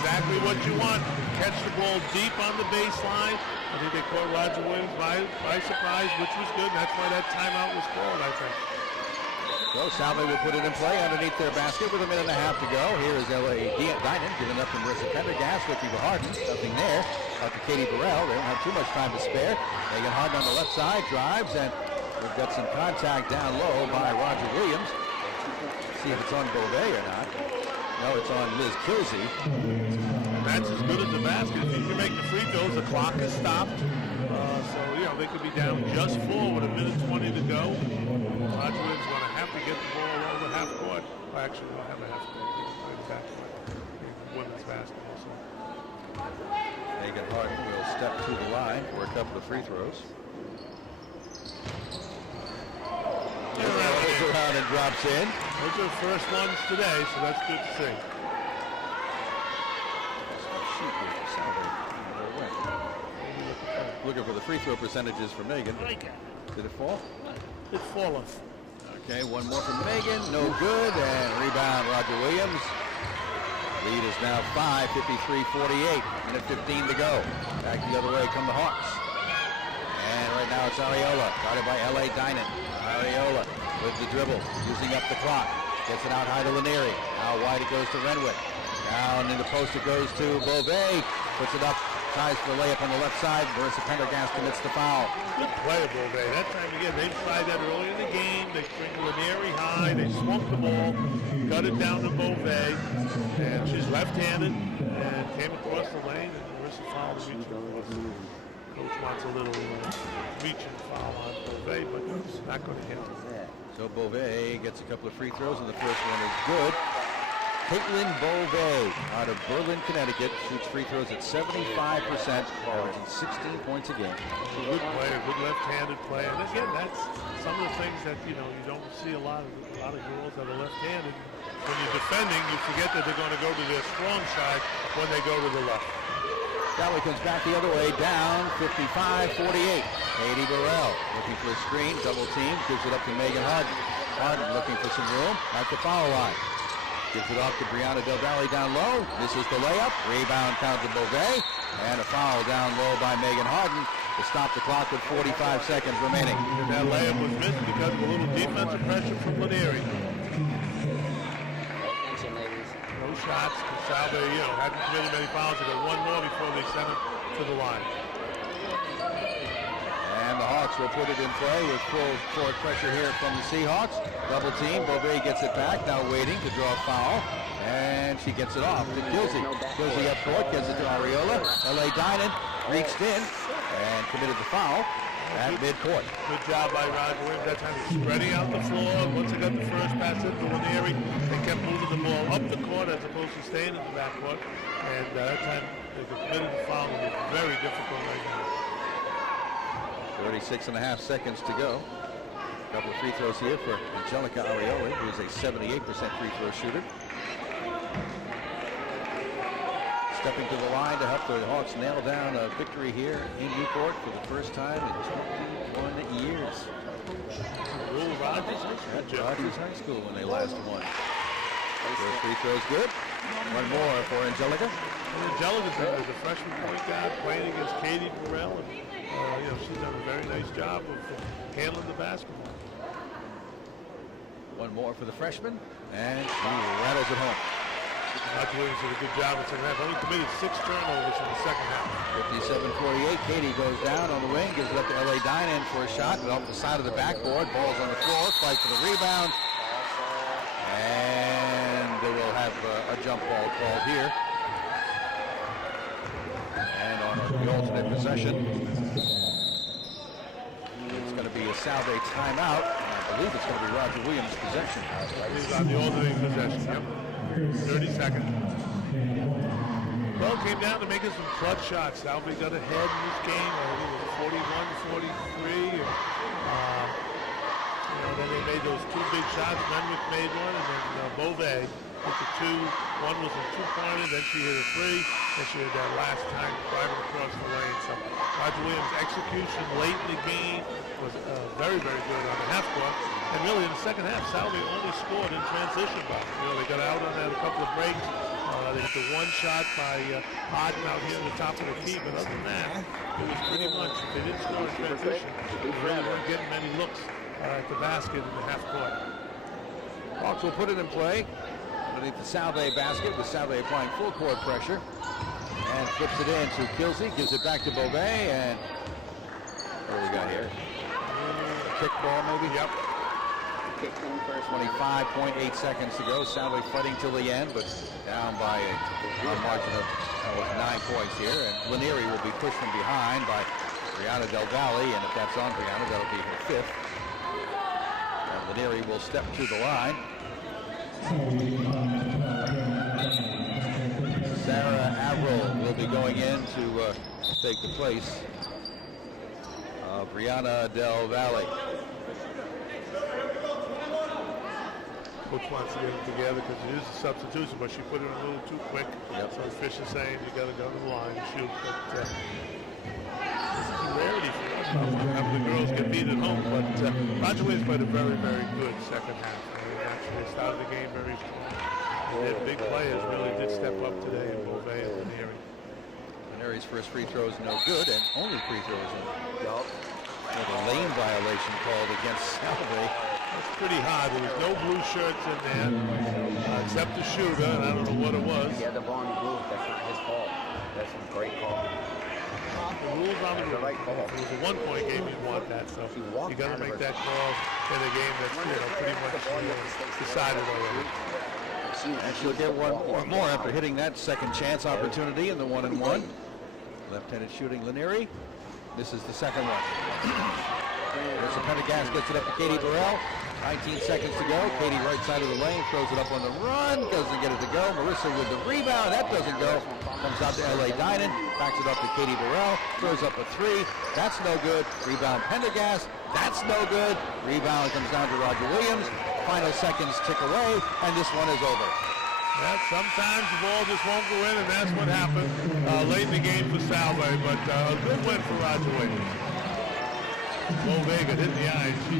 Exactly what you want. Catch the ball deep on the baseline. I think they caught Roger Williams by surprise, which was good. That's why that timeout was called, I think. So Salve will put it in play underneath their basket with a minute and a half to go. Here is L.A. Dinan giving up to Marissa Pendergast, looking for Harden. Nothing there. Out to Katie Burrell. They don't have too much time to spare. Megan Harden on the left side drives, and we've got some contact down low by Roger Williams. See if it's on Beauvais or not. No, it's on Liz Kilsey. And that's as good as the basket. If you can make the free throws, the clock is stopped. So, they could be down just 4 with a minute 20 to go. Roger Williams going to have to get the ball over half court. Well, actually, we don't have a half court. Women's basketball. So. Megan Harden will step to the line for a couple of free throws. Rolls around and drops in. Those are the first ones today, so that's good to see. Looking for the free throw percentages for Megan. Did it fall? It's fallen. Okay, one more from Megan. No good. And rebound, Roger Williams. Lead is now 5, 53-48. Minute 15 to go. Back the other way come the Hawks. And right now it's Ariola, guarded by L.A. Dinan. Ariola with the dribble, using up the clock. Gets it out high to Lanieri. Now wide it goes to Renwick. Down in the post it goes to Beauvais. Puts it up, tries for the layup on the left side. Marissa Pendergast commits the foul. Good play, Beauvais. That time again, they tried that early in the game. They bring Lanieri high. They smoked the ball, got it down to Beauvais, and she's left-handed and came across the lane. And Marissa fouled reaching across. Coach wants a little reaching foul on Beauvais, but it's not going to hit. So Beauvais gets a couple of free throws, and the first one is good. Caitlin Beauvais out of Berlin, Connecticut, shoots free throws at 75%, averaging 16 points a game. Good player, good left-handed player. And again, that's some of the things that you don't see a lot of girls that are left-handed. When you're defending, you forget that they're going to go to their strong side when they go to the left. Sally comes back the other way, down 55-48. Katie Burrell looking for a screen, double team, gives it up to Megan Harden. Harden looking for some room at the foul line. Gives it off to Brianna Del Valle down low. Misses the layup. Rebound count to Beauvais. And a foul down low by Megan Harden to stop the clock with 45 seconds remaining. And that layup was missed because of a little defensive pressure from Lanieri. No shots. Salve, hadn't committed many fouls. They got one more before they sent him to the line. And the Hawks will put it in play with full court pressure here from the Seahawks. Double team. Beauvais gets it back. Now waiting to draw a foul. And she gets it off to Kilsey. Kilsey up court. Gets it to Ariola. L.A. Dinan reached in and committed the foul at midcourt. Good job by Roger Williams. That time he's spreading out the floor. Once they got the first pass into Lanieri, they kept moving the ball up the court as opposed to staying in the backcourt. And that time they committed the foul. It was very difficult right now. 36.5 seconds to go. A couple of free throws here for Angelica Ariola, who is a 78% free throw shooter. Stepping to the line to help the Hawks nail down a victory here in Newport for the first time in 21 years. Will Rogers At Rogers High School when they last won. Those free throws good. One more for Angelica. Angelica's as a freshman point guard playing against Katie Burrell. And, she's done a very nice job of handling the basketball. One more for the freshman, and she rattles it home. Roger Williams did a good job in the second half. Only committed 6 turnovers in the second half. 57-48. Katie goes down on the wing, gives it up to L.A. Dynan for a shot, but off the side of the backboard. Ball's on the floor, fight for the rebound. And they will have a jump ball called here. And on the alternate possession, it's going to be a Salve timeout. I believe it's going to be Roger Williams' possession. He's on the alternate possession, yep. 30 seconds. Well, it came down to making some clutch shots. Salve got ahead in this game. I think it was 41-43. Then they made those 2 big shots. Renwick made one, and then Beauvais hit the 2. One was a 2-pointer, then she hit a 3, and she had that last time driving across the lane. So Roger Williams' execution late in the game was very, very good on the half court. And really in the second half, Salve only scored in transition. But they got out on that a couple of breaks. They hit the 1 shot by Harden out here at the top of the key. But other than that, it was pretty much, they didn't score in transition. They really weren't getting many looks at the basket in the half court. Hawks will put it in play underneath the Salve basket, with Salve applying full court pressure. And flips it in to Kilsey, gives it back to Beauvais, and what do we got here? Kick ball maybe? Yep. 25.8 seconds to go. Salve fighting till the end, but down by a margin of 9 points here. And Lanieri will be pushed from behind by Brianna Del Valle, and if that's on Brianna, that'll be her 5th. And Lanieri will step to the line. Sarah Averill will be going in to take the place of Brianna Del Valle. Coach wants to get them together because it is a substitution, but she put it in a little too quick. Yep. So Fish is saying you got to go to the line and shoot. But this is a rarity for us. Having the girls get beat at home, but Roger Williams played a very, very good second half. They started the game very strong. Their big players really did step up today in Beauvais and Lanieri. Lanieri's first free throw is no good, and only free throws in a lane violation called against Salve. That's pretty hard. There was no blue shirts in there, except the shooter, and I don't know what it was. He had the ball in blue. That's not his fault. That's a great call. The rules on the rule. If it was a 1-point game, you'd want that. So you got to make that call in a game that's pretty much decided already. And she'll get one more after hitting that second chance opportunity in the 1-and-1. Left-handed shooting Lanieri. This is the second one. There's a Pendergast, gets it up to Katie Burrell. 19 seconds to go. Katie right side of the lane, throws it up on the run, doesn't get it to go. Marissa with the rebound, that doesn't go. Comes out to L.A. Dynan, backs it up to Katie Burrell, throws up a 3. That's no good. Rebound Pendergast, that's no good. Rebound comes down to Roger Williams. Final seconds tick away, and this one is over. Yeah, sometimes the ball just won't go in, and that's what happened late in the game for Salve, but a good win for Roger Williams. Beauvais got hit in the eye. She